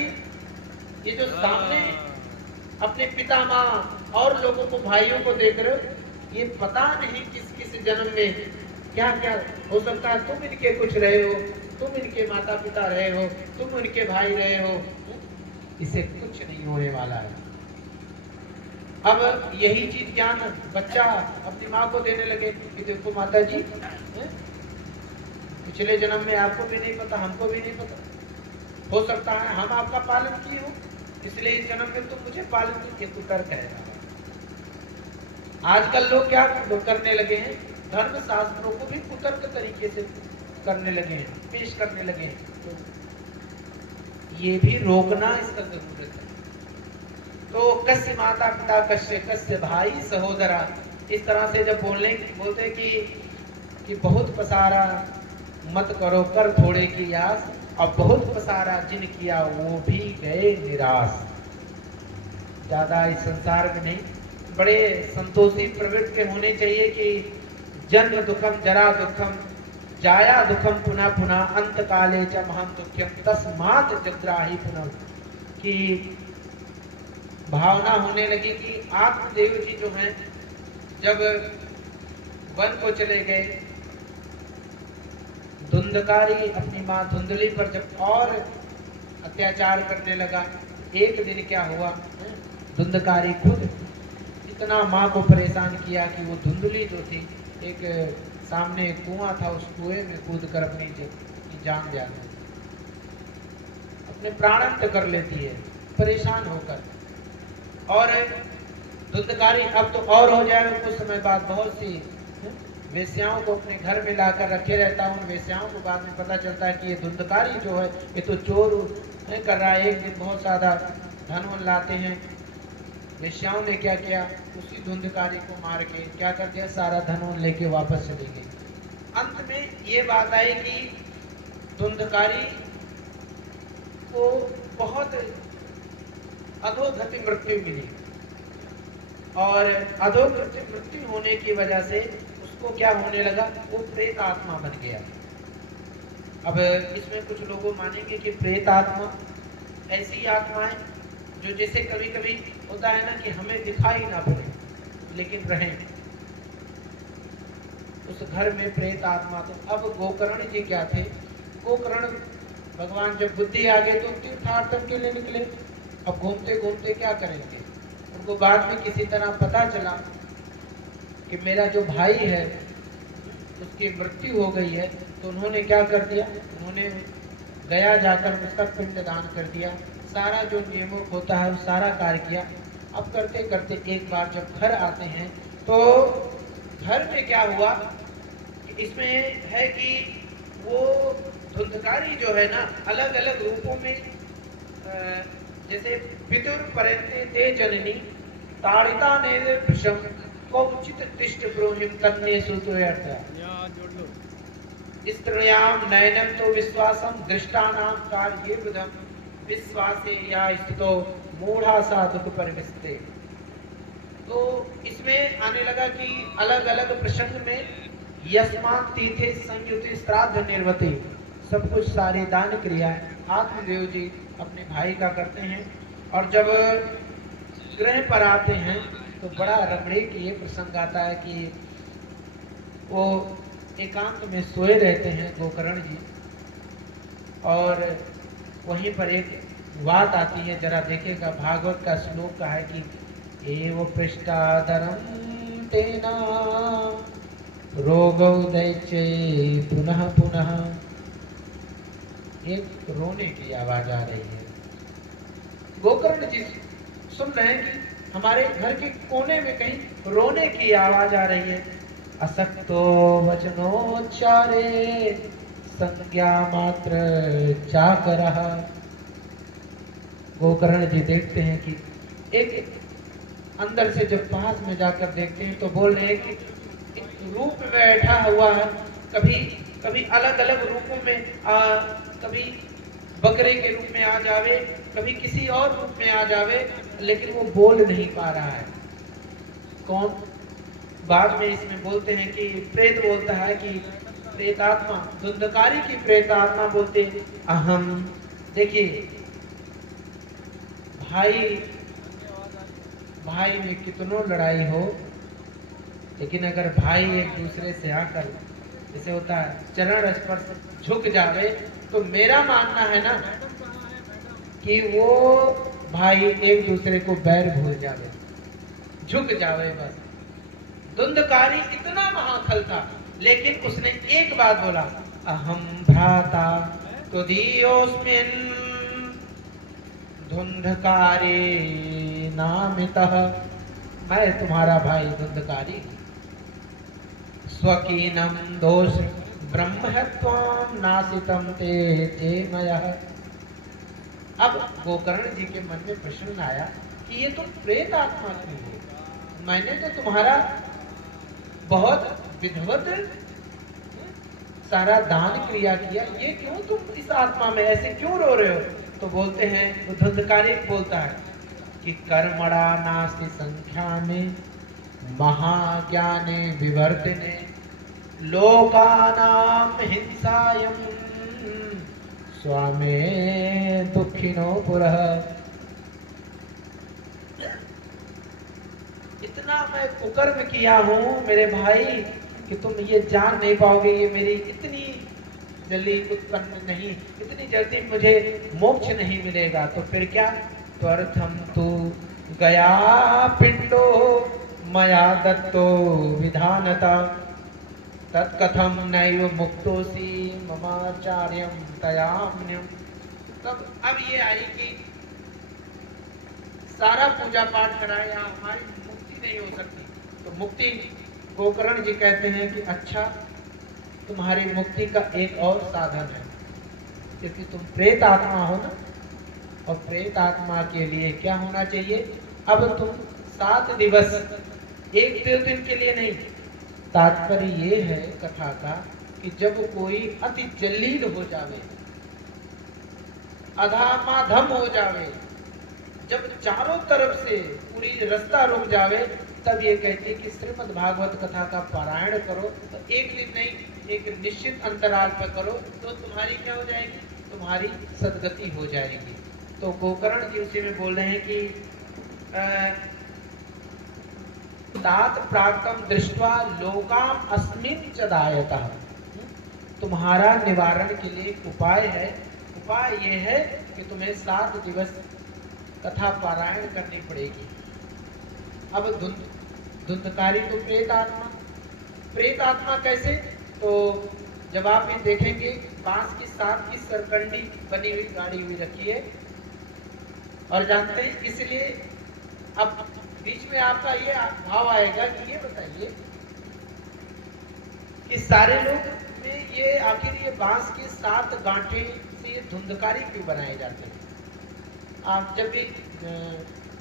ये जो सामने अपने पिता माँ और लोगों को, भाइयों को देख रहे हो, ये पता नहीं किस किस जन्म में क्या क्या हो सकता है। तुम इनके कुछ रहे हो, तुम इनके माता पिता रहे हो, तुम इनके भाई रहे हो, इसे कुछ नहीं होने वाला है। अब यही चीज ज्ञान बच्चा अपनी माँ को देने लगे कि देखो माता जी, पिछले जन्म में आपको भी नहीं पता, हमको भी नहीं पता, हो सकता है हम आपका पालन किए हो, इसलिए इस जन्म में तुम मुझे पालन कीजिए। कुतर्क है। आजकल लोग क्या करने लगे हैं, धर्म शास्त्रों को भी कुतर्क तरीके से करने लगे हैं, पेश करने लगे हैं। तो ये भी रोकना इसका जरूरत है। तो कस्य माता पिता, कस्य भाई सहोदरा, इस तरह से जब बोलते कि बहुत पसारा मत करो कर थोड़े की आस, और बहुत पसारा जिन किया वो भी गए निराश। ज्यादा इस संसार में नहीं, बड़े संतोषी प्रवृत्ति के होने चाहिए कि जन्म दुखम जरा दुखम जाया दुखम पुनः पुनः अंत काले च महान दुख्यम तस्मात् जग्राही पुनः, कि भावना होने लगी कि आत्मदेव जी जो हैं जब वन को चले गए, धुंधकारी अपनी माँ धुंधली पर जब और अत्याचार करने लगा, एक दिन क्या हुआ, धुंधकारी खुद इतना माँ को परेशान किया कि वो धुंधली जो थी, एक सामने एक कुआं था, उस कुएं में कूद कर अपनी जान जाती, अपने प्राणांत कर लेती है परेशान होकर। और धुंधकारी अब तो और हो जाए, कुछ समय बाद बहुत सी वेश्याओं को अपने घर में लाकर रखे रहता है। उन वेश्याओं को बाद में पता चलता है कि ये धुंधकारी जो है ये तो चोर कर रहा है। एक दिन बहुत ज्यादा धन वन लाते हैं, वेश्याओं ने क्या किया, उसी धुंधकारी को मार के क्या कर दिया, सारा धन वन लेके वापस चली गई। अंत में ये बात आई कि धुंधकारी को बहुत अधोगति मृत्यु मिली, और अधोगति मृत्यु होने की वजह से उसको क्या होने लगा, वो प्रेत आत्मा बन गया। अब इसमें कुछ लोगों मानेंगे कि प्रेत आत्मा ऐसी आत्मा है जो जैसे कभी कभी होता है ना कि हमें दिखाई ना पड़े लेकिन रहें उस घर में प्रेत आत्मा। तो अब गोकर्ण जी क्या थे, गोकर्ण भगवान जब बुद्धि आ गई तो तीर्थाटन के लिए निकले। अब घूमते घूमते क्या करेंगे, उनको बाद में किसी तरह पता चला कि मेरा जो भाई है उसकी मृत्यु हो गई है, तो उन्होंने क्या कर दिया, उन्होंने गया जाकर उसका पिंड दान कर दिया, सारा जो नियमों होता है वो सारा कार्य किया। अब करते करते एक बार जब घर आते हैं तो घर में क्या हुआ, इसमें है कि वो धुंधकारी जो है ना अलग अलग रूपों में, जैसे पितुर परंते ते जननी ताड़िता ने विषम कौचित तिष्ठ ब्रोहिम कन्ये सुतोयर्थ स्त्रियाम नयनम तो विश्वासम दृष्टानाम कार्ये बुधम विश्वासे या स्थितो मूढ़ा सा दुख परिमिस्ते। तो इसमें आने लगा कि अलग अलग प्रसंग में यस्मात् तीर्थे संयुति श्राद्ध निर्वति, सब कुछ सारी दान क्रिया आत्मदेव जी अपने भाई का करते हैं। और जब ग्रह पर आते हैं तो बड़ा रमणीय की ये प्रसंग आता है कि वो एकांत में सोए रहते हैं गोकर्ण जी, और वहीं पर एक बात आती है, जरा देखेगा भागवत का श्लोक का है कि एव पृष्ठादरम तेना रोगौ दैत्ये पुनः पुनः, एक रोने की आवाज आ रही है। गोकर्ण जी सुन रहे हैं कि हमारे घर के कोने में कहीं रोने की आवाज आ रही है। असक्तो वचनोच्चारे संज्ञा मात्र चाकरः। गोकर्ण जी देखते हैं कि एक अंदर से जब पास में जाकर देखते हैं तो बोल रहे हैं कि रूप में बैठा हुआ है, कभी कभी अलग अलग रूपों में कभी बकरे के रूप में आ जावे, कभी किसी और रूप में आ जावे, लेकिन वो बोल नहीं पा रहा है। कौन? बाद में इसमें बोलते हैं कि प्रेत बोलता है कि प्रेतात्मा, धुंधकारी की प्रेतात्मा बोलते अहम। देखिए भाई में कितनों लड़ाई हो, लेकिन अगर भाई एक दूसरे से आकर जैसे होता है चरण स्पर्श झुक जावे, तो मेरा मानना है ना कि वो भाई एक दूसरे को बैर भूल जावे, झुक जावे बस। धुंधकारी इतना महाखल था, लेकिन उसने एक बात बोला, अहम भ्राता त्वदीयोऽस्मिन् धुंधकारी नामितः, मैं तुम्हारा भाई धुंधकारी, स्वकीनम दोष ब्रह्मत्वं नासितम ते जेमयः। अब गोकर्ण जी के मन में प्रश्न आया कि ये तुम प्रेत आत्मा क्यों हो? मैंने तो तुम्हारा बहुत विधिवत सारा दान क्रिया किया, ये क्यों तुम इस आत्मा में ऐसे क्यों रो रहे हो? तो बोलते हैं, तो धुंधकारी बोलता है कि कर्मणा नास्ति संख्या में महाज्ञाने विवर्तने लोकानां हिंसायं स्वामे दुखिनो पुरः। इतना मैं कुकर्म किया हूँ मेरे भाई कि तुम ये जान नहीं पाओगे, ये मेरी इतनी जल्दी उत्पन्न नहीं, इतनी जल्दी मुझे मोक्ष नहीं मिलेगा। तो फिर क्या? त्वर्थम तु गया पिंडो मया दत्तो विधानता तत्कथम नैव मुक्तोसी ममाचार्यम तयाम्यम। तब अब ये आई कि सारा पूजा पाठ कराए, यहाँ हमारी मुक्ति नहीं हो सकती। तो मुक्ति गोकर्ण जी कहते हैं कि अच्छा, तुम्हारी मुक्ति का एक और साधन है, क्योंकि तुम प्रेत आत्मा हो ना, और प्रेत आत्मा के लिए क्या होना चाहिए? अब तुम 7 दिवस, 1-2 दिन के लिए नहीं, तात्पर्य ये है कथा का कि जब कोई अति जलील हो जावे, अधमाधम हो जावे, जब चारों तरफ से पूरी रास्ता रुक जावे, तब ये कहती है कि श्रीमद् भागवत कथा का पारायण करो। तो एक दिन नहीं, एक निश्चित अंतराल पर करो, तो तुम्हारी क्या हो जाएगी? तुम्हारी सदगति हो जाएगी। तो गोकर्ण जी उसी में बोल रहे हैं कि तात प्राक्तम दृष्ट्वा लोकाम अस्मिन् च दायतः। तुम्हारा निवारण के लिए उपाय है। उपाय ये है कि तुम्हें 7 दिवस कथा पारायण करनी पड़ेगी। अब धुंधकारी तो प्रेत आत्मा, प्रेत आत्मा कैसे? तो जब आप ये देखेंगे, बांस की 7 की सरकंडी बनी हुई गाड़ी हुई रखी है, और जानते हैं इसलिए अब बीच में आपका ये भाव आएगा कि ये बताइए कि सारे लोग में ये आखिर ये बांस के 7 गांठे से ये धुंधकारी क्यों बनाए जाते हैं? आप जब भी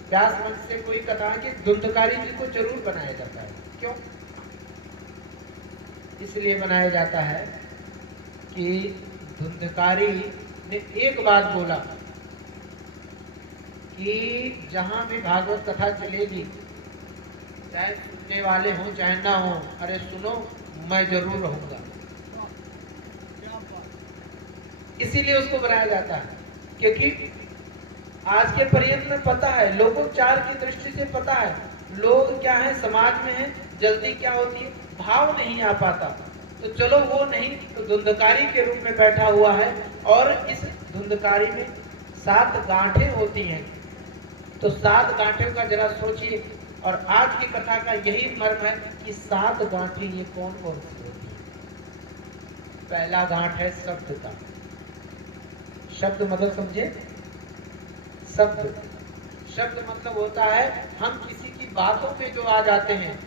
व्यास मंच से कोई कथा कि धुंधकारी जी को जरूर बनाया जाता है, क्यों? इसलिए बनाया जाता है कि धुंधकारी ने एक बात बोला कि जहां भी भागवत कथा चलेगी, चाहे सुनने वाले हों चाहे ना हो, अरे सुनो, मैं जरूर रहूंगा। इसीलिए उसको बनाया जाता है, क्योंकि आज के पर्यंत में पता है, लोकोपचार की दृष्टि से पता है, लोग क्या है, समाज में है, जल्दी क्या होती है, भाव नहीं आ पाता। तो चलो वो नहीं, तो धुंधकारी के रूप में बैठा हुआ है, और इस धुंधकारी में 7 गांठें होती हैं। तो 7 गांठों का जरा सोचिए, और आज की कथा का यही मर्म है कि 7 गांठें ये कौन कौन सी होती है? पहला गांठ है शब्द का। शब्द मतलब समझे? शब्द, शब्द मतलब होता है हम किसी की बातों में जो आ जाते हैं,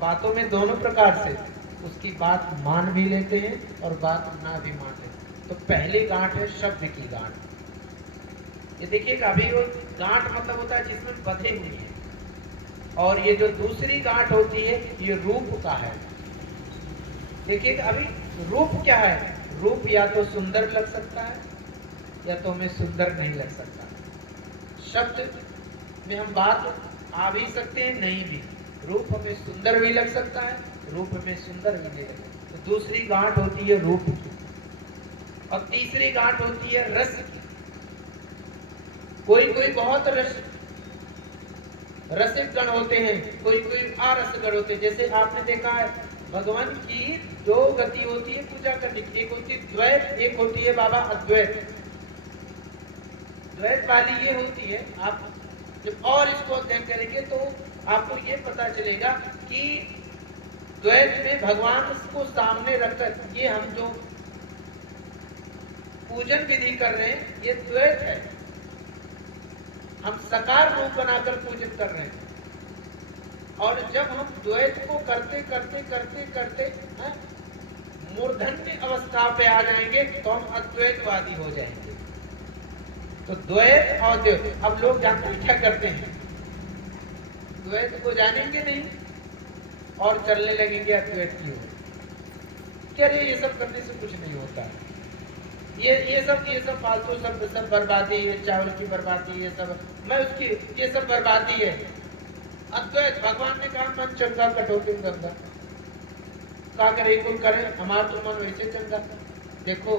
बातों में दोनों प्रकार से, उसकी बात मान भी लेते हैं और बात ना भी मान लेते। तो पहली गांठ है शब्द की गांठ। ये देखिएगा, अभी वो गांठ मतलब होता है जिसमें बंधे हुई है, और ये जो दूसरी गांठ होती है ये रूप का है। देखिएगा, अभी रूप क्या है? रूप या तो सुंदर लग सकता है या तो हमें सुंदर नहीं लग सकता। शब्द में हम बात आ भी सकते हैं, नहीं भी। रूप हमें सुंदर भी लग सकता है, रूप में सुंदर भी नहीं लग सकता। तो दूसरी गांठ होती है रूप की, और तीसरी गांठ होती है रस की। कोई कोई बहुत रस रसिक गण होते हैं, कोई कोई आरस गण होते हैं। जैसे आपने देखा है भगवान की दो गति होती है पूजा करने की, एक होती है द्वैत, एक होती है बाबा अद्वैत। द्वैत वाली ये होती है, आप जब और इसको अध्ययन करेंगे तो आपको ये पता चलेगा कि द्वैत में भगवान को सामने रखकर ये हम जो पूजन विधि कर रहे हैं ये द्वैत है, हम साकार रूप बनाकर पूजन कर रहे हैं। और जब हम द्वैत को करते करते करते करते मूर्धन्य अवस्था पे आ जाएंगे तो हम अद्वैतवादी हो जाएंगे। तो द्वैत और द्वैत, अब लोग जानते हैं क्या करते हैं, द्वैत को जानेंगे नहीं और चलने लगेंगे अद्वैत की ओर। क्या रे, ये सब करने से कुछ नहीं होता, ये सब फालतू सब बर्बादी है, चावल की बर्बादी, ये सब मैं उसकी, ये सब बर्बादी है। अद्वैत भगवान ने कहा मन चंगा कटोके गंगा, का करे कुल करे हमारा तो मन वैसे चंगा। देखो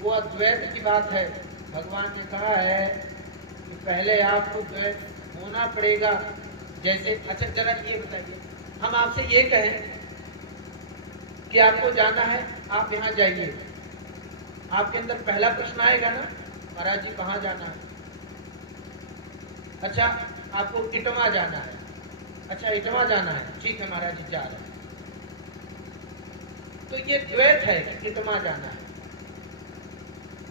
वो अद्वैत की बात है। भगवान ने कहा है कि पहले आपको द्वैत होना पड़ेगा। जैसे अच्छा जरा ये बताइए, हम आपसे ये कहें कि आपको जाना है, आप यहाँ जाइए, आपके अंदर पहला प्रश्न आएगा ना, महाराज जी कहाँ जाना है? अच्छा आपको इटवा जाना है, अच्छा इटवा जाना है, ठीक है महाराज जी जा रहे हैं। तो ये द्वैत है कि इटवा जाना है,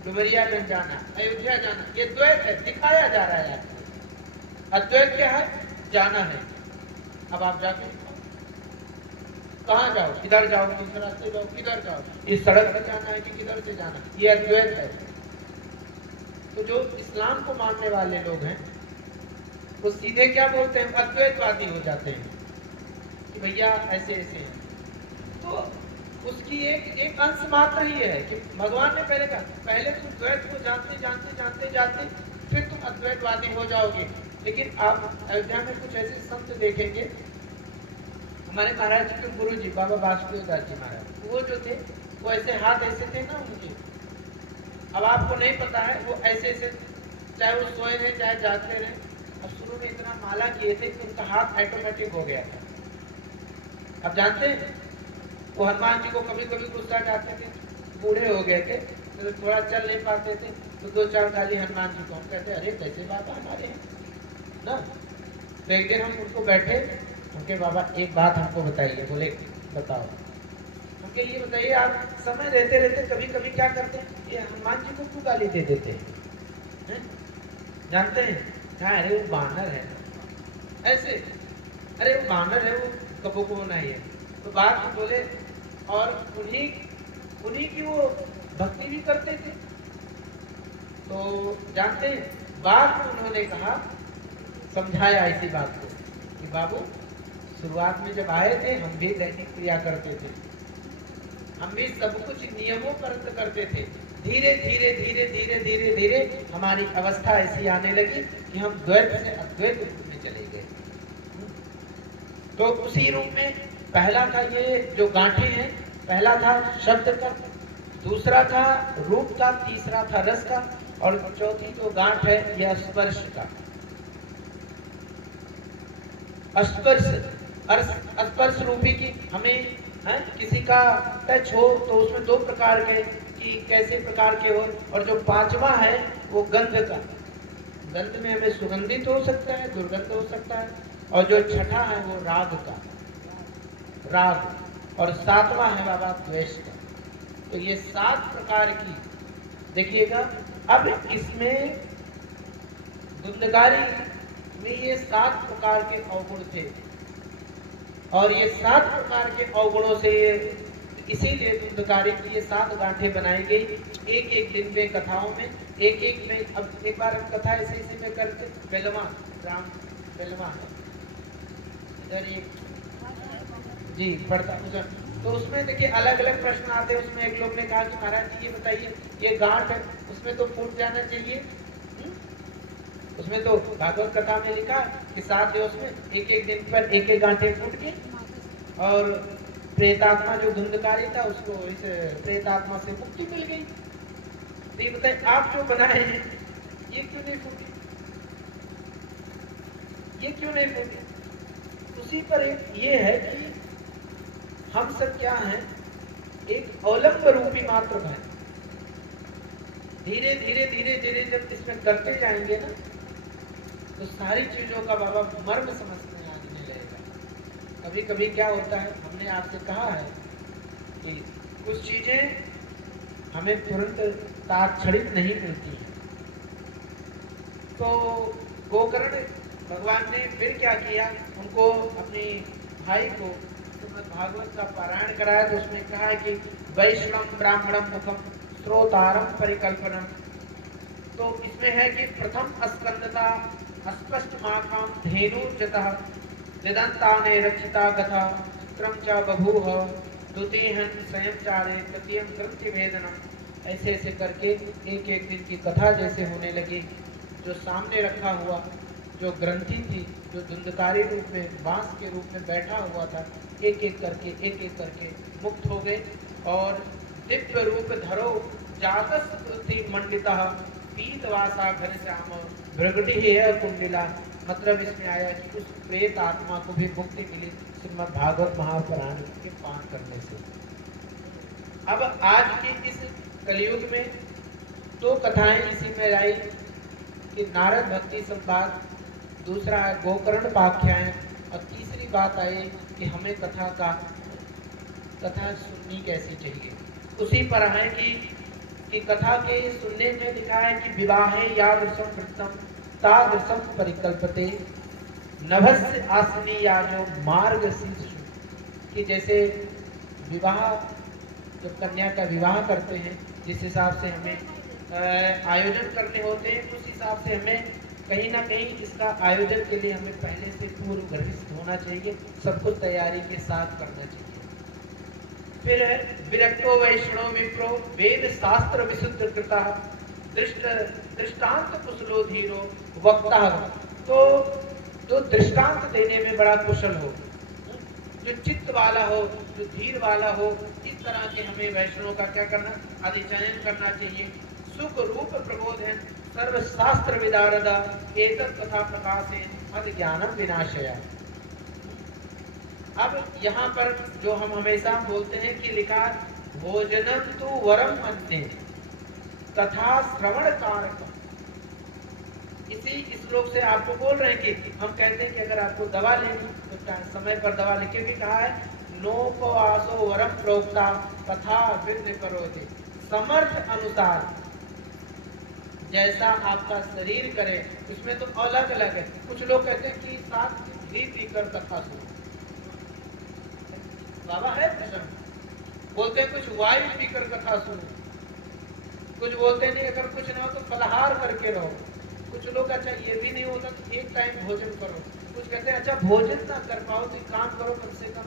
डुमरियागंज जाना है, अयोध्या जाना, ये द्वैत है, दिखाया जा रहा है आपको। अद्वैत क्या है? जाना है। अब आप जाके कहाँ जाओ, किधर जाओ, दूसरे रास्ते जाओ, किधर जाओ, इस सड़क पर जाना है कि किधर से जाना, ये अद्वैत है। तो जो इस्लाम को मानने वाले लोग हैं वो सीधे क्या बोलते हैं, अद्वैतवादी हो जाते हैं कि भैया ऐसे ऐसे हैं। तो उसकी एक अंश मात्र ही है कि भगवान ने पहले कहा, पहले तुम द्वैत को जानते जानते जानते जानते फिर तुम अद्वैतवादी हो जाओगे। लेकिन आप अयोध्या में कुछ ऐसे संत देखेंगे, हमारे महाराज जी के गुरु जी बाबा वासुदेव दास जी महाराज, वो जो थे वो ऐसे हाथ ऐसे थे ना उनके, अब आपको नहीं पता है वो ऐसे ऐसे, चाहे वो सोए रहे चाहे जागते रहे, अब शुरू में इतना माला किए थे कि उनका हाथ ऑटोमेटिक हो गया था। अब जानते हैं वो हनुमान जी को कभी कभी गुस्सा जाते थे, बूढ़े हो गए थे तो थोड़ा चल नहीं पाते थे, तो दो चार गाली हनुमान जी को, हम कहते अरे कैसे बाबा हमारे हैं ना। तो एक दिन हम उनको बैठे, उनके बाबा एक बात हमको बताइए, बोले बताओ। उनके ये बताइए, आप समय रहते रहते कभी कभी क्या करते हैं, ये हनुमान जी को क्यों गाली दे देते हैं? जानते हैं क्या? अरे वो बानर है ऐसे, अरे वो बानर है, वो कबो को नहीं है। तो बात बोले, और उन्हीं की वो भक्ति भी करते थे। तो जानते हैं बात उन्होंने कहा, समझाया इसी बात को कि बाबू शुरुआत में जब आए थे हम भी दैनिक क्रिया करते थे, हम भी सब कुछ नियमों पर करते थे। धीरे धीरे धीरे धीरे धीरे धीरे हमारी अवस्था ऐसी आने लगी कि हम द्वैत से अद्वैत रूप में चले गए। तो उसी रूप में पहला था ये जो गांठे हैं, पहला था शब्द का, दूसरा था रूप का, तीसरा था रस का, और चौथी जो गांठ है यह स्पर्श का। स्पर्श रूपी की हमें किसी का टच हो तो उसमें दो प्रकार के कि कैसे प्रकार के हो, और जो पांचवा है वो गंध का, गंध में हमें सुगंधित हो सकता है, दुर्गंध हो सकता है, और जो छठा है वो राग का, राग, और सातवां है बाबा द्वेष का। तो ये 7 प्रकार की देखिएगा। अब इसमें धुंधकारी में ये 7 प्रकार के अवगुण थे, और ये 7 प्रकार के अवगुणों से इसीलिए धुंधकारी की ये 7 गांठें बनाई गई, एक एक दिन में कथाओं में, एक एक में। अब एक बार हम कथा ऐसे ऐसे में करते, बेलवा राम बेलवा है इधर एक जी पढ़ता उधर, तो उसमें देखिए अलग अलग प्रश्न आते हैं। उसमें एक लोग ने कहा कि महाराज जी ये बताइए, ये गांठ है उसमें तो फूट जाना चाहिए, उसमें तो भागवत कथा में लिखा कि 7 दिवस में एक एक दिन पर एक एक गांठें फूट गई, और प्रेतात्मा जो धुंधकारी था उसको इस प्रेतात्मा से मुक्ति मिल गई। तो ये बताइए आप जो बनाए हैं ये क्यों नहीं फूटी? ये क्यों नहीं फूटे? उसी पर एक ये है कि हम सब क्या हैं, एक अवलंब रूपी मात्र हैं। धीरे धीरे धीरे धीरे जब इसमें करते जाएंगे ना, तो सारी चीजों का बाबा मर्म समझ में आने लगेगा। कभी कभी क्या होता है, हमने आपसे कहा है कि कुछ चीजें हमें तुरंत तात्क्षणिक नहीं मिलती हैं। तो गोकर्ण भगवान ने फिर क्या किया, उनको अपने भाई को श्रीमद् भागवत का पारायण कराया। तो उसमें कहा है कि वैष्णव ब्राह्मणम मुखम श्रोतारम परिकल्पनम। तो इसमें है कि प्रथम स्कंदता अस्पष्ट माखाम धेनुर्जतः दिदंताने रक्षिता कथा क्रम च बभूव द्वितीयं स्वयं चारे तृतीयं ग्रंथि वेदनम। ऐसे ऐसे करके एक एक दिन की कथा जैसे होने लगी। जो सामने रखा हुआ जो ग्रंथि थी, जो धुंधकारी रूप में बांस के रूप में बैठा हुआ था, एक एक करके मुक्त हो गए। और दिव्य रूप धरो जातस्ति मंडिता पीतवासा घनश्याम भृगटी है कुंडिला। मतलब इसमें आया कि उस प्रेत आत्मा को भी मुक्ति मिली श्रीमद् भागवत महापुराण के पान करने से। अब आज के इस कलयुग में दो कथाएं इसी में आई कि नारद भक्ति संवाद, दूसरा है गोकर्ण पाख्यान, और तीसरी बात आई कि हमें कथा सुननी कैसी चाहिए। उसी पर है कि कथा के सुनने में लिखा है कि विवाहे यादृशं वृत्तम तादृशं परिकल्पते नभस्य आसनी याजो मार्ग शीर्षु। कि जैसे विवाह, जब कन्या का विवाह करते हैं, जिस हिसाब से हमें आयोजन करने होते हैं, उस हिसाब से हमें कहीं ना कहीं इसका आयोजन के लिए हमें पहले से पूर्व ग्रहित होना चाहिए, सब कुछ तैयारी के साथ करना चाहिए। फिर विरक्तो वैष्णो विप्रो वेद शास्त्र विशुद्ध कृता दृष्टांत कुशलो धीरो वक्ता। तो जो दृष्टांत देने में बड़ा कुशल हो, जो चित्त वाला हो, जो धीर वाला हो, इस तरह के हमें वैष्णव का क्या करना, अधिचयन करना चाहिए। सुख रूप प्रबोधन सर्व शास्त्र विदारदा एतत् कथा प्रकाशे अध ज्ञानम विनाशया। अब यहाँ पर जो हम हमेशा बोलते हैं कि लिखा भोजनम तु वरम मन्ये कथा श्रवण कारक। इसी श्लोक से आपको बोल रहे हैं कि हम कहते हैं कि अगर आपको दवा लेनी तो समय पर दवा लेके भी कहा है नोपवासो वरम प्रोक्ता कथा वृद्धि करोगे। समर्थ अनुसार जैसा आपका शरीर करे, उसमें तो अलग अलग है। कुछ लोग कहते हैं कि साथ घी पीकर कथा सुनो, बाबा है प्रश्न। बोलते हैं कुछ वायु पीकर कथा सुनो, कुछ बोलते हैं नहीं अगर कुछ ना हो तो फलाहार करके रहो। कुछ लोग अच्छा ये भी नहीं होता तो एक टाइम भोजन करो। कुछ कहते हैं अच्छा भोजन ना कर पाओ तो काम करो, कम से कम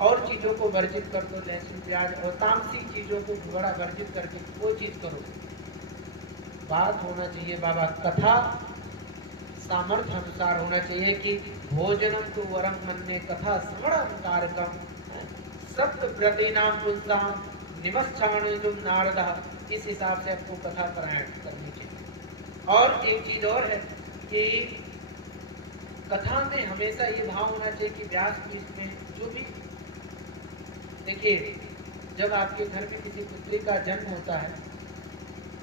और चीजों को वर्जित कर दो, लहसुन प्याज और तामसिक चीजों को बड़ा वर्जित करके वो चीज करो। बात होना चाहिए बाबा कथा सामर्थ्य अनुसार होना चाहिए कि भोजनम तो वरम मन्ये कथा श्रवणम कारकम सप्त व्रतीनाम पुंसाम निमश्चाणुजुम नारदः। इस हिसाब से आपको कथा पारायण करनी चाहिए। और एक चीज और है कि कथा में हमेशा ये भाव होना चाहिए कि व्यास पीठ में जो भी देखिए, जब आपके घर में किसी पुत्री का जन्म होता है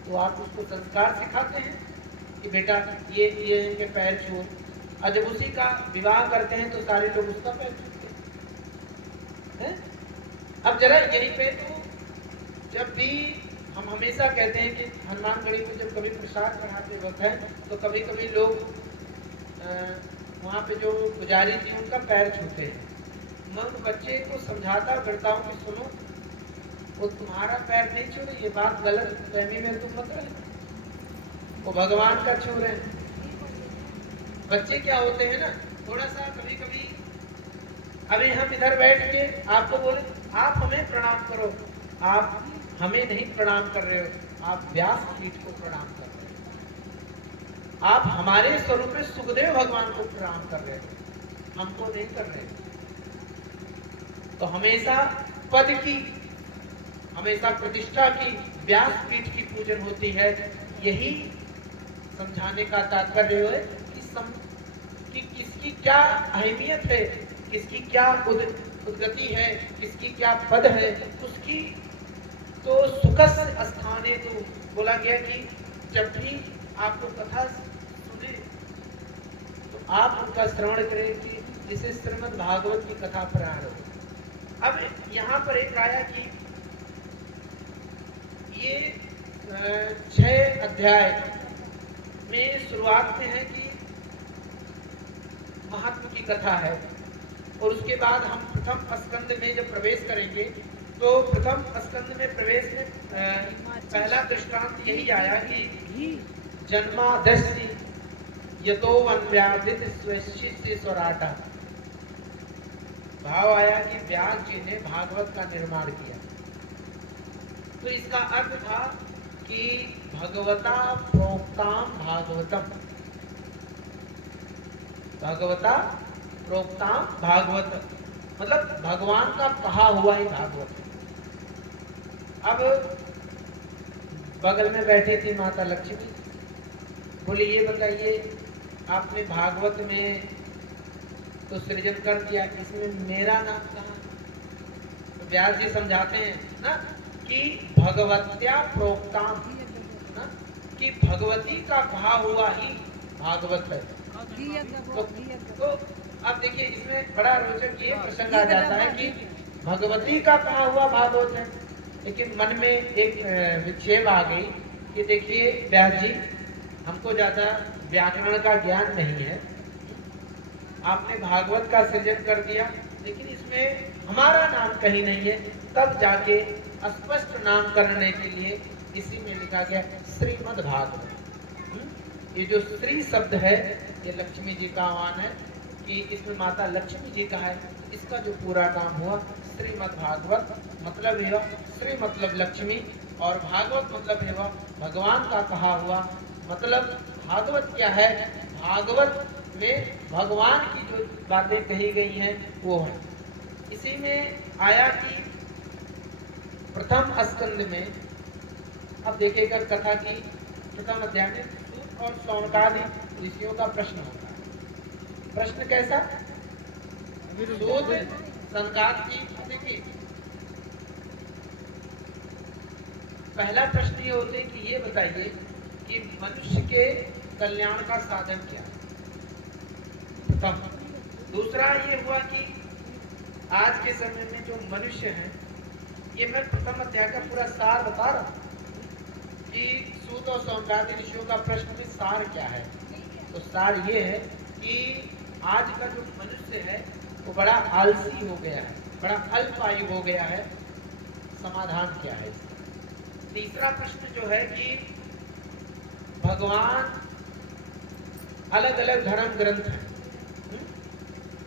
तो आप उसको संस्कार सिखाते हैं कि बेटा ये इनके पैर छू, और जब उसी का विवाह करते हैं तो सारे लोग उसका पैर छूते हैं। अब जरा यहीं पे तो जब भी हम हमेशा कहते हैं कि हनुमानगढ़ी में जब कभी प्रसाद चढ़ाते वक्त है तो कभी कभी लोग वहाँ पे जो पुजारी थी उनका पैर छूते हैं। मैं उन बच्चे को समझाता करता हूँ कि सुनो, वो तुम्हारा पैर नहीं छू रही, ये बात गलत फहमी में तुम मत रहे, वो भगवान का छू रहे हैं। बच्चे क्या होते हैं ना, थोड़ा सा कभी कभी अभी हम इधर बैठ के आपको बोले आप हमें प्रणाम करो, आप हमें नहीं प्रणाम कर रहे हो, आप व्यास पीठ को प्रणाम कर रहे हो। आप हमारे स्वरूप में सुखदेव भगवान को प्रणाम कर रहे हो, हमको नहीं कर रहे हो। तो हमेशा पद की, हमेशा प्रतिष्ठा की, व्यास पीठ की पूजन होती है। यही समझाने का तात्पर्य है कि कि किसकी क्या अहमियत है, किसकी क्या उद्गति है, किसकी क्या पद है, उसकी तो सुखस्य स्थाने तो बोला गया कि जब भी आपको कथा सुने तो आप उनका श्रवण करें कि जिसे श्रीमद् भागवत की कथा प्राण हो। अब यहाँ पर एक आया कि ये 6 अध्याय में शुरुआत में है कि महात्मा की कथा है, और उसके बाद हम प्रथम स्कंद में जब प्रवेश करेंगे तो प्रथम स्कंद में प्रवेश में पहला दृष्टांत यही आया कि जन्मादस्ति यतो वन्व्यादित स्वशिष्य स्वराटा। भाव आया कि व्यास जी ने भागवत का निर्माण किया, तो इसका अर्थ था कि भगवता प्रोक्ताम भागवतम, भगवता प्रोक्ताम भागवत मतलब भगवान का कहा हुआ ही भागवत। अब बगल में बैठी थी माता लक्ष्मी, बोली ये बताइए आपने भागवत में तो सृजन कर दिया, इसमें मेरा नाम कहाँ? तो व्यास जी समझाते हैं ना कि भगवत्या प्रोक्ताम, ना कि भगवती का कहा हुआ ही भागवत है। तो अब देखिए इसमें बड़ा रोचक ये प्रसंग आ जाता है कि भगवती का कहा हुआ भागवत है, लेकिन मन में एक विक्षेप आ गई कि देखिए व्यास जी हमको ज्यादा व्याकरण का ज्ञान नहीं है, आपने भागवत का सृजन कर दिया लेकिन इसमें हमारा नाम कहीं नहीं है। तब जाके स्पष्ट नाम करने के लिए इसी में लिखा गया श्रीमद् भागवत। ये जो श्री शब्द है ये लक्ष्मी जी का आह्वान है कि इसमें माता लक्ष्मी जी का है, इसका जो पूरा नाम हुआ श्रीमद् भागवत, मतलब है श्री मतलब लक्ष्मी और भागवत मतलब है भगवान का कहा हुआ। मतलब भागवत क्या है, भागवत में भगवान की जो बातें कही गई हैं वो है। इसी में आया कि प्रथम स्कंद में अब देखिएगा कथा की प्रथम अध्याय में सूत और सौनकादि ऋषियों का प्रश्न होता है। प्रश्न कैसा? सूत सनकाद की, देखिए पहला प्रश्न ये होते हैं कि ये बताइए कि मनुष्य के कल्याण का साधन क्या है। दूसरा ये हुआ कि आज के समय में जो मनुष्य हैं, ये मैं प्रथम अध्याय का पूरा सार बता रहा हूँ कि सूत और सौनकादि ऋषियों का प्रश्न में सार क्या है। तो सार ये है कि आज का जो मनुष्य है वो बड़ा आलसी हो गया है, बड़ा अल्पायु हो गया है। समाधान क्या है इसका? तीसरा प्रश्न जो है कि भगवान अलग अलग धर्म ग्रंथ हैं,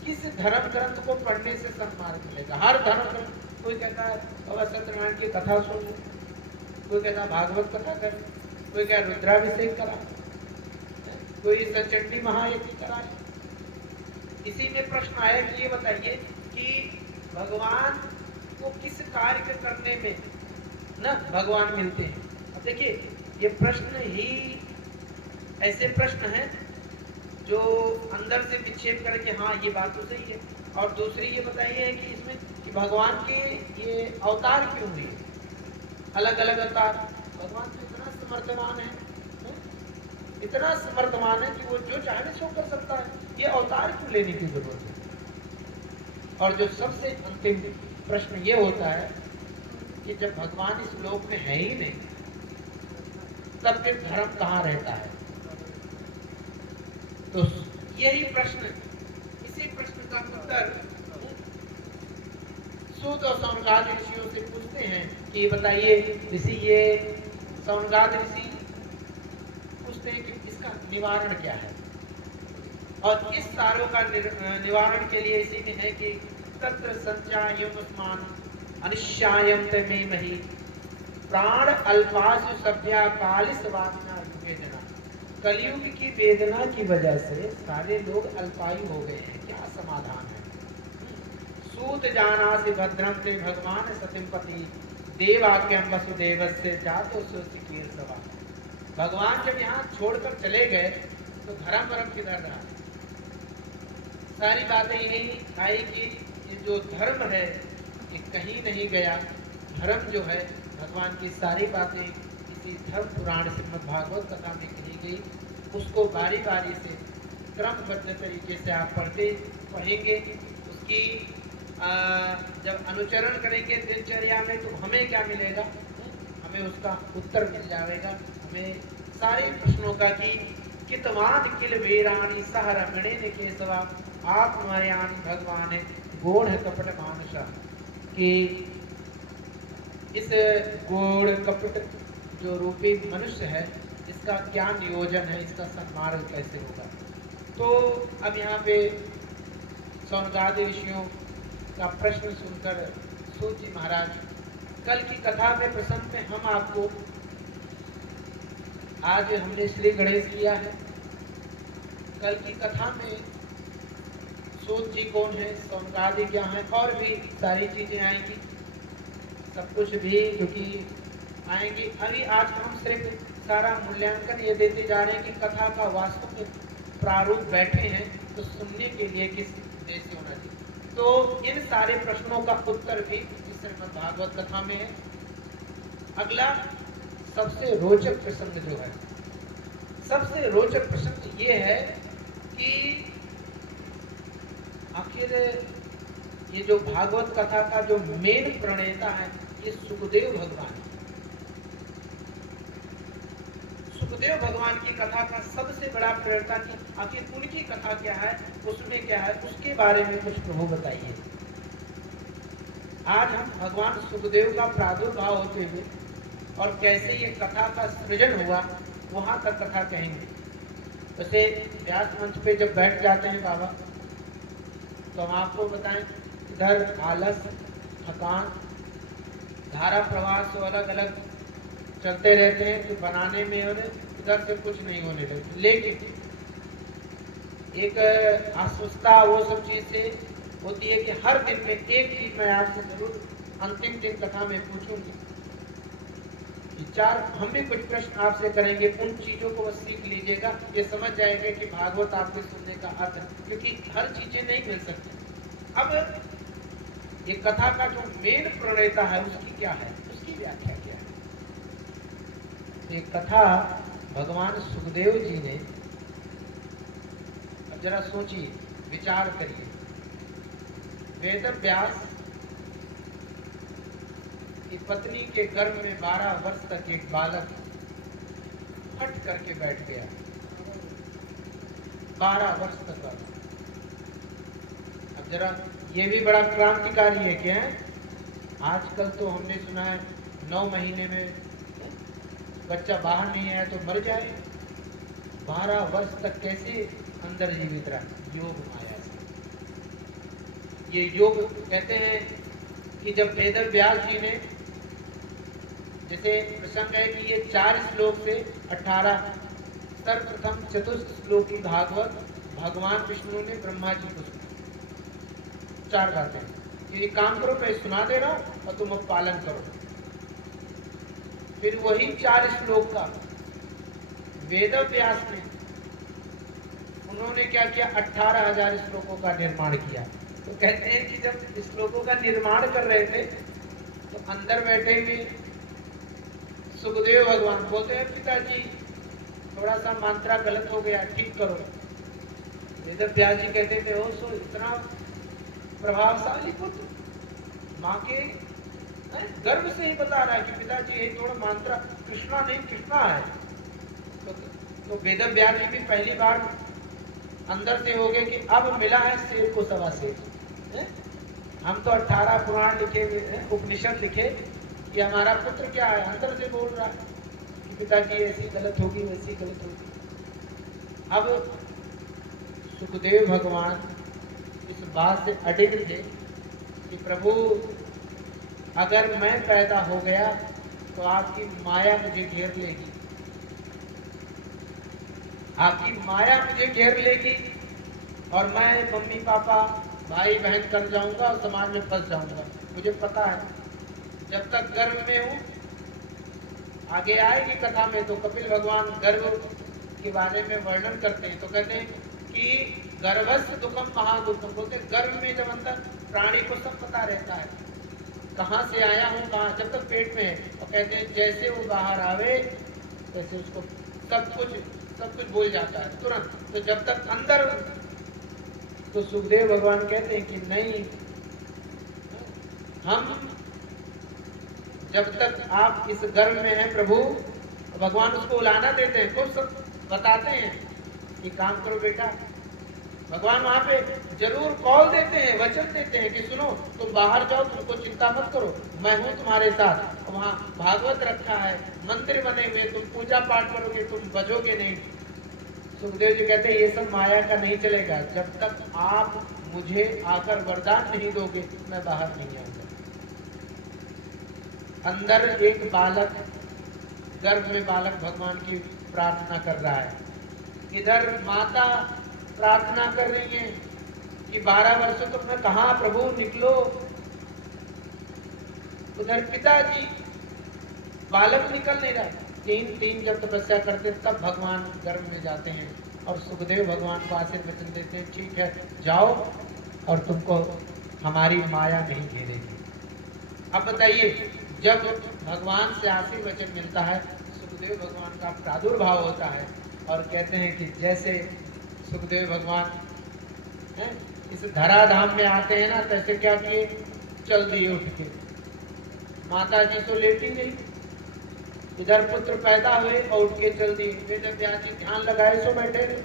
किस धर्म ग्रंथ को पढ़ने से सन्मार्ग मिलेगा? हर धर्म ग्रंथ, कोई कहता है बाबा सत्यनारायण की कथा सुन, कोई कहता भागवत कथा कर, कोई कहता रुद्राभिषेक करा, कोई सचंडी महायज्ञ कराए। इसी में प्रश्न आया कि ये बताइए कि भगवान को किस कार्य करने में ना भगवान मिलते हैं। अब देखिए ये प्रश्न ही ऐसे प्रश्न हैं जो अंदर से विक्षेप करें कि हाँ ये बात तो सही है। और दूसरी ये बताइए है कि इसमें कि भगवान के ये अवतार क्यों हुए, अलग अलग अवतार। भगवान तो इतना समर्थमान है, इतना समर्थमान है कि वो जो चाहे सो कर सकता है, ये अवतार क्यों लेने की जरूरत है। और जो सबसे अंतिम प्रश्न ये होता है कि जब भगवान इस लोक में है ही नहीं तब फिर धर्म कहाँ रहता है। तो यही प्रश्न, इसी प्रश्न का उत्तर सूत और सौनकादि ऋषियों से पूछते हैं कि बताइए ऋषि, ये सौनकादि ऋषि पूछते हैं कि इसका निवारण क्या है। और इस सारों का निवारण के लिए इसी में है कि तत्र संचायम स्मान अनिश्चायम तमे मही प्राण अल्पासु सभ्या कालिस वासना वेदना। कलयुग की वेदना की वजह से सारे लोग अल्पायु हो गए हैं, क्या समाधान है। सूत जाना से भद्रम से भगवान सतिमपति देवाक्यम वसुदेवस्य जातो सुखीर सभा। भगवान जब यहाँ छोड़कर चले गए तो धर्म वर्म किधर रहा? सारी बातें यही आई कि ये जो धर्म है ये कहीं नहीं गया। धर्म जो है भगवान की सारी बातें इसी धर्म पुराण श्रीमद् भागवत कथा में कही गई, उसको बारी बारी से क्रमबद्ध तरीके से आप पढ़ेंगे, उसकी जब अनुचरण करेंगे दिनचर्या में तो हमें क्या मिलेगा, हमें उसका उत्तर मिल जाएगा। हमें सारे प्रश्नों का कि कितवान किल वीरानी सह रमणे ने केशवा आत्मयान भगवान गोढ़ कपट मानुषा, कि इस गोढ़ कपट जो रूपी मनुष्य है इसका क्या नियोजन है, इसका सन्मार्ग कैसे होगा। तो अब यहाँ पे सौनकादि ऋषियों का प्रश्न सुनकर सूत जी महाराज कल की कथा में प्रसंग में हम आपको, आज हमने श्री गणेश लिया है, कल की कथा में सूत जी कौन है, सौनकादि क्या है, और भी सारी चीजें आएंगी, सब कुछ भी जो कि आएंगी। अभी आज हम सिर्फ सारा मूल्यांकन ये देते जा रहे हैं कि कथा का वास्तव में प्रारूप बैठे हैं तो सुनने के लिए किस देश से होना चाहिए। तो इन सारे प्रश्नों का उत्तर भी इस श्रीमद् भागवत कथा में है। अगला सबसे रोचक प्रसंग जो है, सबसे रोचक प्रसंग ये है कि आखिर ये जो भागवत कथा का जो मेन प्रणेता है ये सुखदेव भगवान। सुखदेव भगवान की कथा का सबसे बड़ा प्रेरणा की आखिर उनकी कथा क्या है, उसमें क्या है, उसके बारे में कुछ प्रभु बताइए। आज हम भगवान सुखदेव का प्रादुर्भाव होते हुए और कैसे ये कथा का सृजन हुआ वहां तक कथा कहेंगे। वैसे व्यास मंच पे जब बैठ जाते हैं बाबा तो हम आपको बताएं, इधर आलस, थकान, धारा प्रवाह से अलग अलग चलते रहते हैं तो बनाने में इधर से कुछ नहीं होने लगता। लेकिन एक आश्वस्ता वो सब चीज से होती है कि हर दिन में एक चीज मैं आपसे जरूर अंतिम दिन कथा में पूछूंगी कि चार हम भी कुछ प्रश्न आपसे करेंगे, उन चीजों को बस सीख लीजिएगा, ये समझ जाएंगे कि भागवत आपके सुनने का अर्थ है, क्योंकि हर चीजें नहीं मिल सकती। अब ये कथा का जो मेन प्रणेता है उसकी क्या है, उसकी व्याख्या क्या है। तो ये कथा भगवान सुखदेव जी ने, अब जरा सोचिए, विचार करिए, वेद व्यास की पत्नी के गर्भ में 12 वर्ष तक एक बालक फट करके बैठ गया। 12 वर्ष तक। अब जरा ये भी बड़ा क्रांतिकारी है क्या है? आजकल तो हमने सुना है 9 महीने में बच्चा बाहर नहीं आया तो मर जाए। 12 वर्ष तक कैसे अंदर जीवित रहा? योग माया से। ये योग कहते हैं कि जब वेद व्यास जी ने, जैसे प्रसंग है कि ये 4 श्लोक से 18 सर्वप्रथम चतुर्थ श्लोक की भागवत भगवान विष्णु ने ब्रह्मा जी को सुना। 4 बातें कि काम करो, मैं सुना दे रहा हूं और तुम अब पालन करो। फिर वही 4 श्लोक का वेद व्यास ने, उन्होंने क्या किया, 18,000 श्लोकों का निर्माण किया। तो कहते हैं कि जब श्लोकों का निर्माण कर रहे थे तो अंदर बैठे हुए सुखदेव भगवान बोलते हैं, पिताजी थोड़ा सा मात्रा गलत हो गया, ठीक करो। वेद व्यास जी कहते थे, ओ सो इतना प्रभावशाली पुत्र, माँ के गर्भ से ही बता रहा है कि पिताजी ये थोड़ा मात्रा कृष्णा नहीं कृष्णा है। तो वेद व्यास जी भी पहली बार अंदर से हो गए कि अब मिला है शेर को सवा शेर। हम तो 18 पुराण लिखे, उपनिषद लिखे कि हमारा पुत्र क्या है, अंदर से बोल रहा है कि पिताजी ऐसी गलत होगी वैसी गलत होगी। अब सुखदेव भगवान इस बात से अडिग थे कि प्रभु अगर मैं पैदा हो गया तो आपकी माया मुझे घेर लेगी, आपकी माया मुझे घेर लेगी और मैं मम्मी पापा भाई बहन कर जाऊंगा और समाज में फंस जाऊंगा। मुझे पता है जब तक गर्भ में हूं, आगे आएगी कथा में तो कपिल भगवान गर्भ के बारे में वर्णन करते हैं, तो कहते हैं कि गर्भस्थ दुखम महादुखम, बोलते गर्भ में जब अंदर प्राणी को सब पता रहता है कहाँ से आया हूँ कहाँ, जब तक पेट में है, और कहते हैं जैसे वो बाहर आवे वैसे उसको सब कुछ भूल जाता है तुरंत। तो जब तक अंदर, तो सुखदेव भगवान कहते हैं कि नहीं, हम जब तक आप इस गर्भ में हैं प्रभु, भगवान उसको उलाना देते हैं, खूब सब बताते हैं कि काम करो बेटा। भगवान वहां पे जरूर कॉल देते हैं, वचन देते हैं कि सुनो तुम बाहर जाओ, तुमको चिंता मत करो, मैं हूं तुम्हारे साथ। वहां भागवत रखा है, मंदिर बने हुए, तुम पूजा पाठ करोगे, तुम बजोगे नहीं। सुखदेव जी कहते हैं ये सब माया का नहीं चलेगा, जब तक आप मुझे आकर वरदान नहीं दोगे मैं बाहर नहीं आऊंगा। अंदर एक बालक, गर्भ में बालक भगवान की प्रार्थना कर रहा है, इधर माता प्रार्थना कर रही है कि 12 वर्षों तक मैं कहा प्रभु निकलो। उधर पिताजी, बालक निकल नहीं रहा। तीन जब तपस्या करते तब भगवान गर्भ में जाते हैं और सुखदेव भगवान को आशीर्वचन देते हैं, ठीक है जाओ और तुमको हमारी माया नहीं घेरेगी। अब बताइए, जब भगवान से आशीर्वचन मिलता है, सुखदेव भगवान का प्रादुर्भाव होता है और कहते हैं कि जैसे सुखदेव भगवान इस धराधाम में आते हैं ना, तैसे क्या किए, चल दिए उठ के। माता जी तो लेटी नहीं, इधर पुत्र पैदा हुए और उठ के चल दिए। वेद व्यास जी ध्यान लगाए सो बैठे रहे,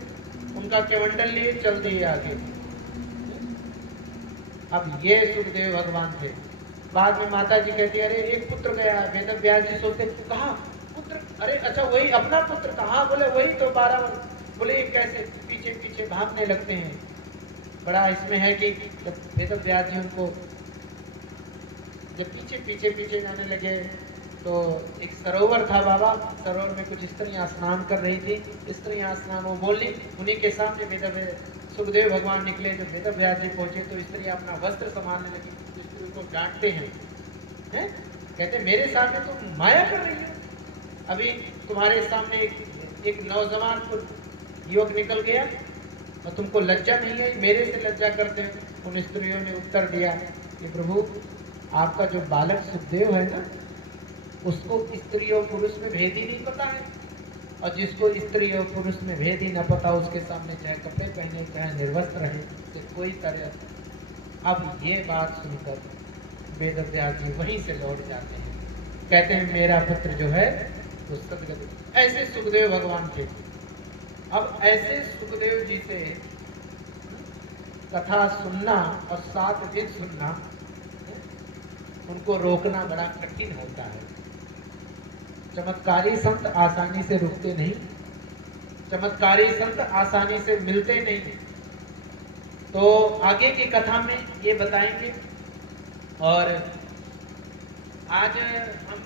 उनका केवंडल लिए चल दिए आगे। अब ये सुखदेव भगवान थे। बाद में माता जी कहती अरे एक पुत्र गया। वेद व्यास जी सोचते कहा पुत्र, अरे अच्छा वही अपना पुत्र कहा, बोले वही तो 12 वर्ष। बोले कैसे, पीछे पीछे भागने लगते हैं। बड़ा इसमें है कि जब वेद व्यास जी उनको जब पीछे पीछे जाने लगे तो एक सरोवर था बाबा, सरोवर में कुछ स्त्रियां स्नान कर रही थी। स्त्रियां स्नान वो बोली, उन्हीं के सामने सुखदेव भगवान निकले। जब वेद व्यास जी पहुंचे तो स्त्रियां अपना वस्त्र संभालने लगी। स्त्री को डांटते हैं, कहते मेरे सामने तुम माया कर रही है, अभी तुम्हारे सामने एक नौजवान को युवक निकल गया और तुमको लज्जा नहीं है, मेरे से लज्जा करते हैं। उन स्त्रियों ने उत्तर दिया कि प्रभु आपका जो बालक सुखदेव है ना, उसको स्त्री और पुरुष में भेद ही नहीं पता है, और जिसको स्त्री और पुरुष में भेद ही न पता उसके सामने चाहे कपड़े पहने चाहे निर्वस्त्र रहे, तो कोई करे। अब ये बात सुनकर वेद व्यास जी वहीं से लौट जाते हैं, कहते हैं मेरा पुत्र जो है वो सदगति। ऐसे सुखदेव भगवान थे। अब ऐसे सुखदेव जी से कथा सुनना और 7 दिन सुनना, उनको रोकना बड़ा कठिन होता है। चमत्कारी संत आसानी से रुकते नहीं, चमत्कारी संत आसानी से मिलते नहीं। तो आगे की कथा में ये बताएंगे। और आज हम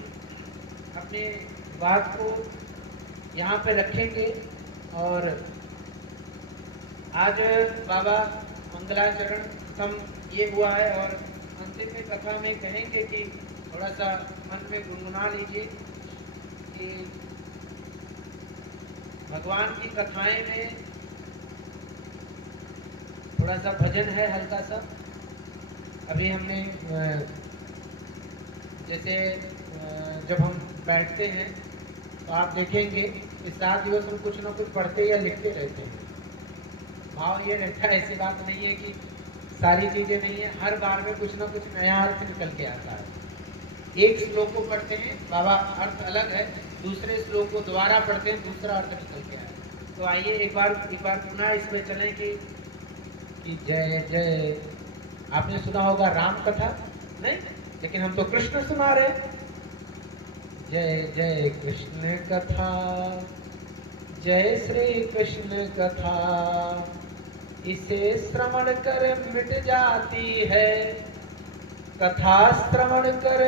अपने बात को यहाँ पे रखेंगे। और आज बाबा मंगलाचरण खत्म ये हुआ है, और अंतिम में कथा में कहेंगे कि थोड़ा सा मन में गुनगुना लीजिए कि भगवान की कथाएं में थोड़ा सा भजन है हल्का सा। अभी हमने जैसे जब हम बैठते हैं तो आप देखेंगे कि 7 दिवस हम कुछ ना कुछ पढ़ते या लिखते रहते हैं। भाव ये रहता है, ऐसी बात नहीं है कि सारी चीज़ें नहीं है, हर बार में कुछ ना कुछ नया अर्थ निकल के आता है। एक श्लोक को पढ़ते हैं, बाबा अर्थ अलग है, दूसरे श्लोक को दोबारा पढ़ते हैं, दूसरा अर्थ निकल के आया। तो आइए एक बार पुनः इसमें चलें कि जय जय। आपने सुना होगा राम कथा, नहीं, लेकिन हम तो कृष्ण सुना रहे हैं। जय जय कृष्ण कथा, जय श्री कृष्ण कथा, इसे श्रवण कर मिट जाती है, कथा श्रवण कर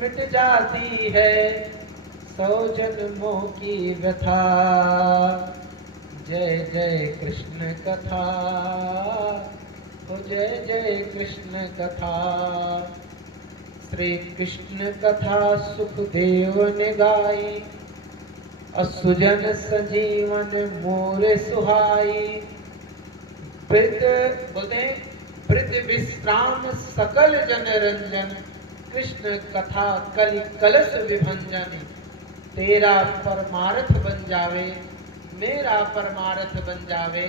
मिट जाती है 100 जन्मों की व्यथा। जय जय कृष्ण कथा, हो जय जय कृष्ण कथा। श्री कृष्ण कथा सुखदेव ने गाई, असुजन संजीवन मोरे सुहाई। वृद्ध बोलते हैं वृद्ध विश्राम सकल जन रंजन, कृष्ण कथा कलि कलश विभंजन। तेरा परमार्थ बन जावे, मेरा परमार्थ बन जावे,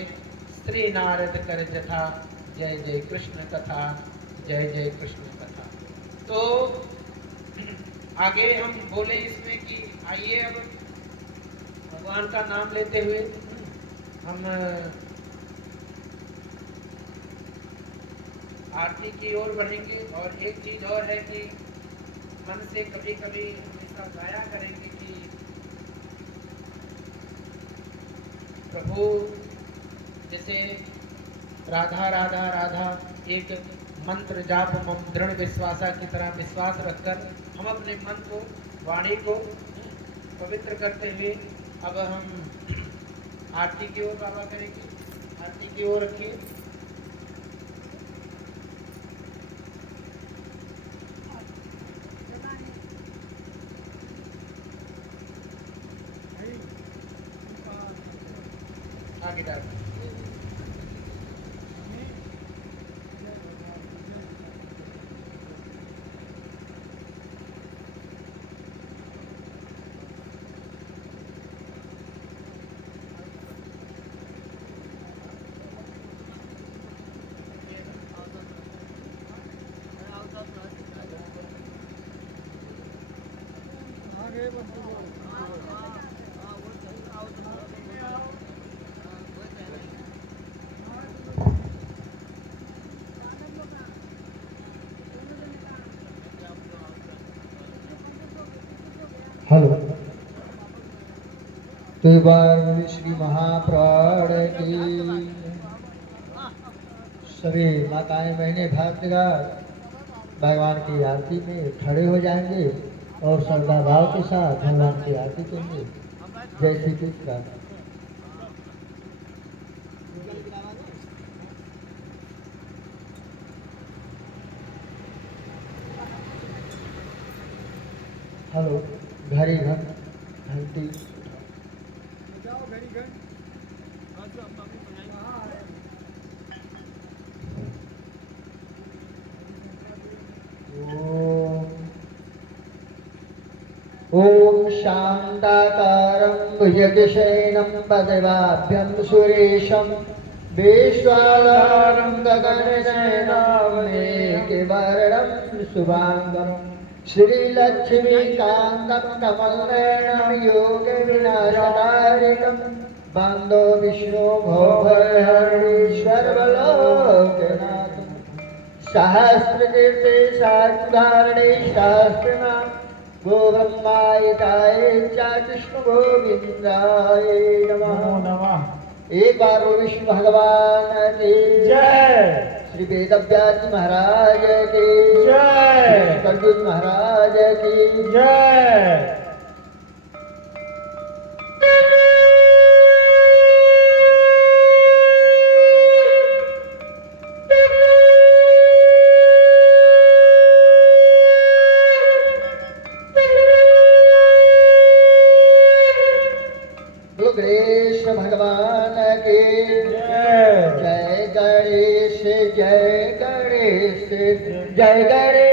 श्री नारद कर जथा, जय जय कृष्ण कथा, जय जय कृष्ण कथा। तो आगे हम बोले इसमें कि आइए अब भगवान का नाम लेते हुए हम आरती की ओर बढ़ेंगे। और एक चीज और है कि मन से कभी कभी हमेशा गाया करेंगे कि प्रभु, जैसे राधा राधा राधा एक मंत्र जाप मम दृढ़ विश्वासा की तरह विश्वास रखकर हम अपने मन को, वाणी को पवित्र करते हुए अब हम आरती की ओर बाबा करेंगे। आरती की ओर रखिए। आगे डाल हेलो। तो एक बार बोले श्री महाप्राण की। सभी माताएं बहनें भक्तगण भगवान की आरती में खड़े हो जाएंगे और श्रद्धा भाव के साथ भगवान की आरती करेंगे। जय श्री कृष्ण। हेलो। घड़ी घंटी ओम शांताकारं भुजगशयनं पदवाभ्यं सुरेशं विश्वाधारं गगनशयनं मेघवर्णं शुभांगं श्रीलक्ष्मीकान्तं कमलनयनं योगविनाशकारिणं वन्दे विष्णु भवहरीश्वरवलोकनाथं सहस्रकीर्ते सहस्रधारणे सहस्रनाम गोब्रह्मायताय च कृष्ण गोविंदाय नमः। एक बार विष्णु भगवान की जय। श्री वेदव्यास महाराज की जय। कलयुग महाराज की जय। गणेश भगवान की जय। जय गणेश जय गणेश जय गणेश।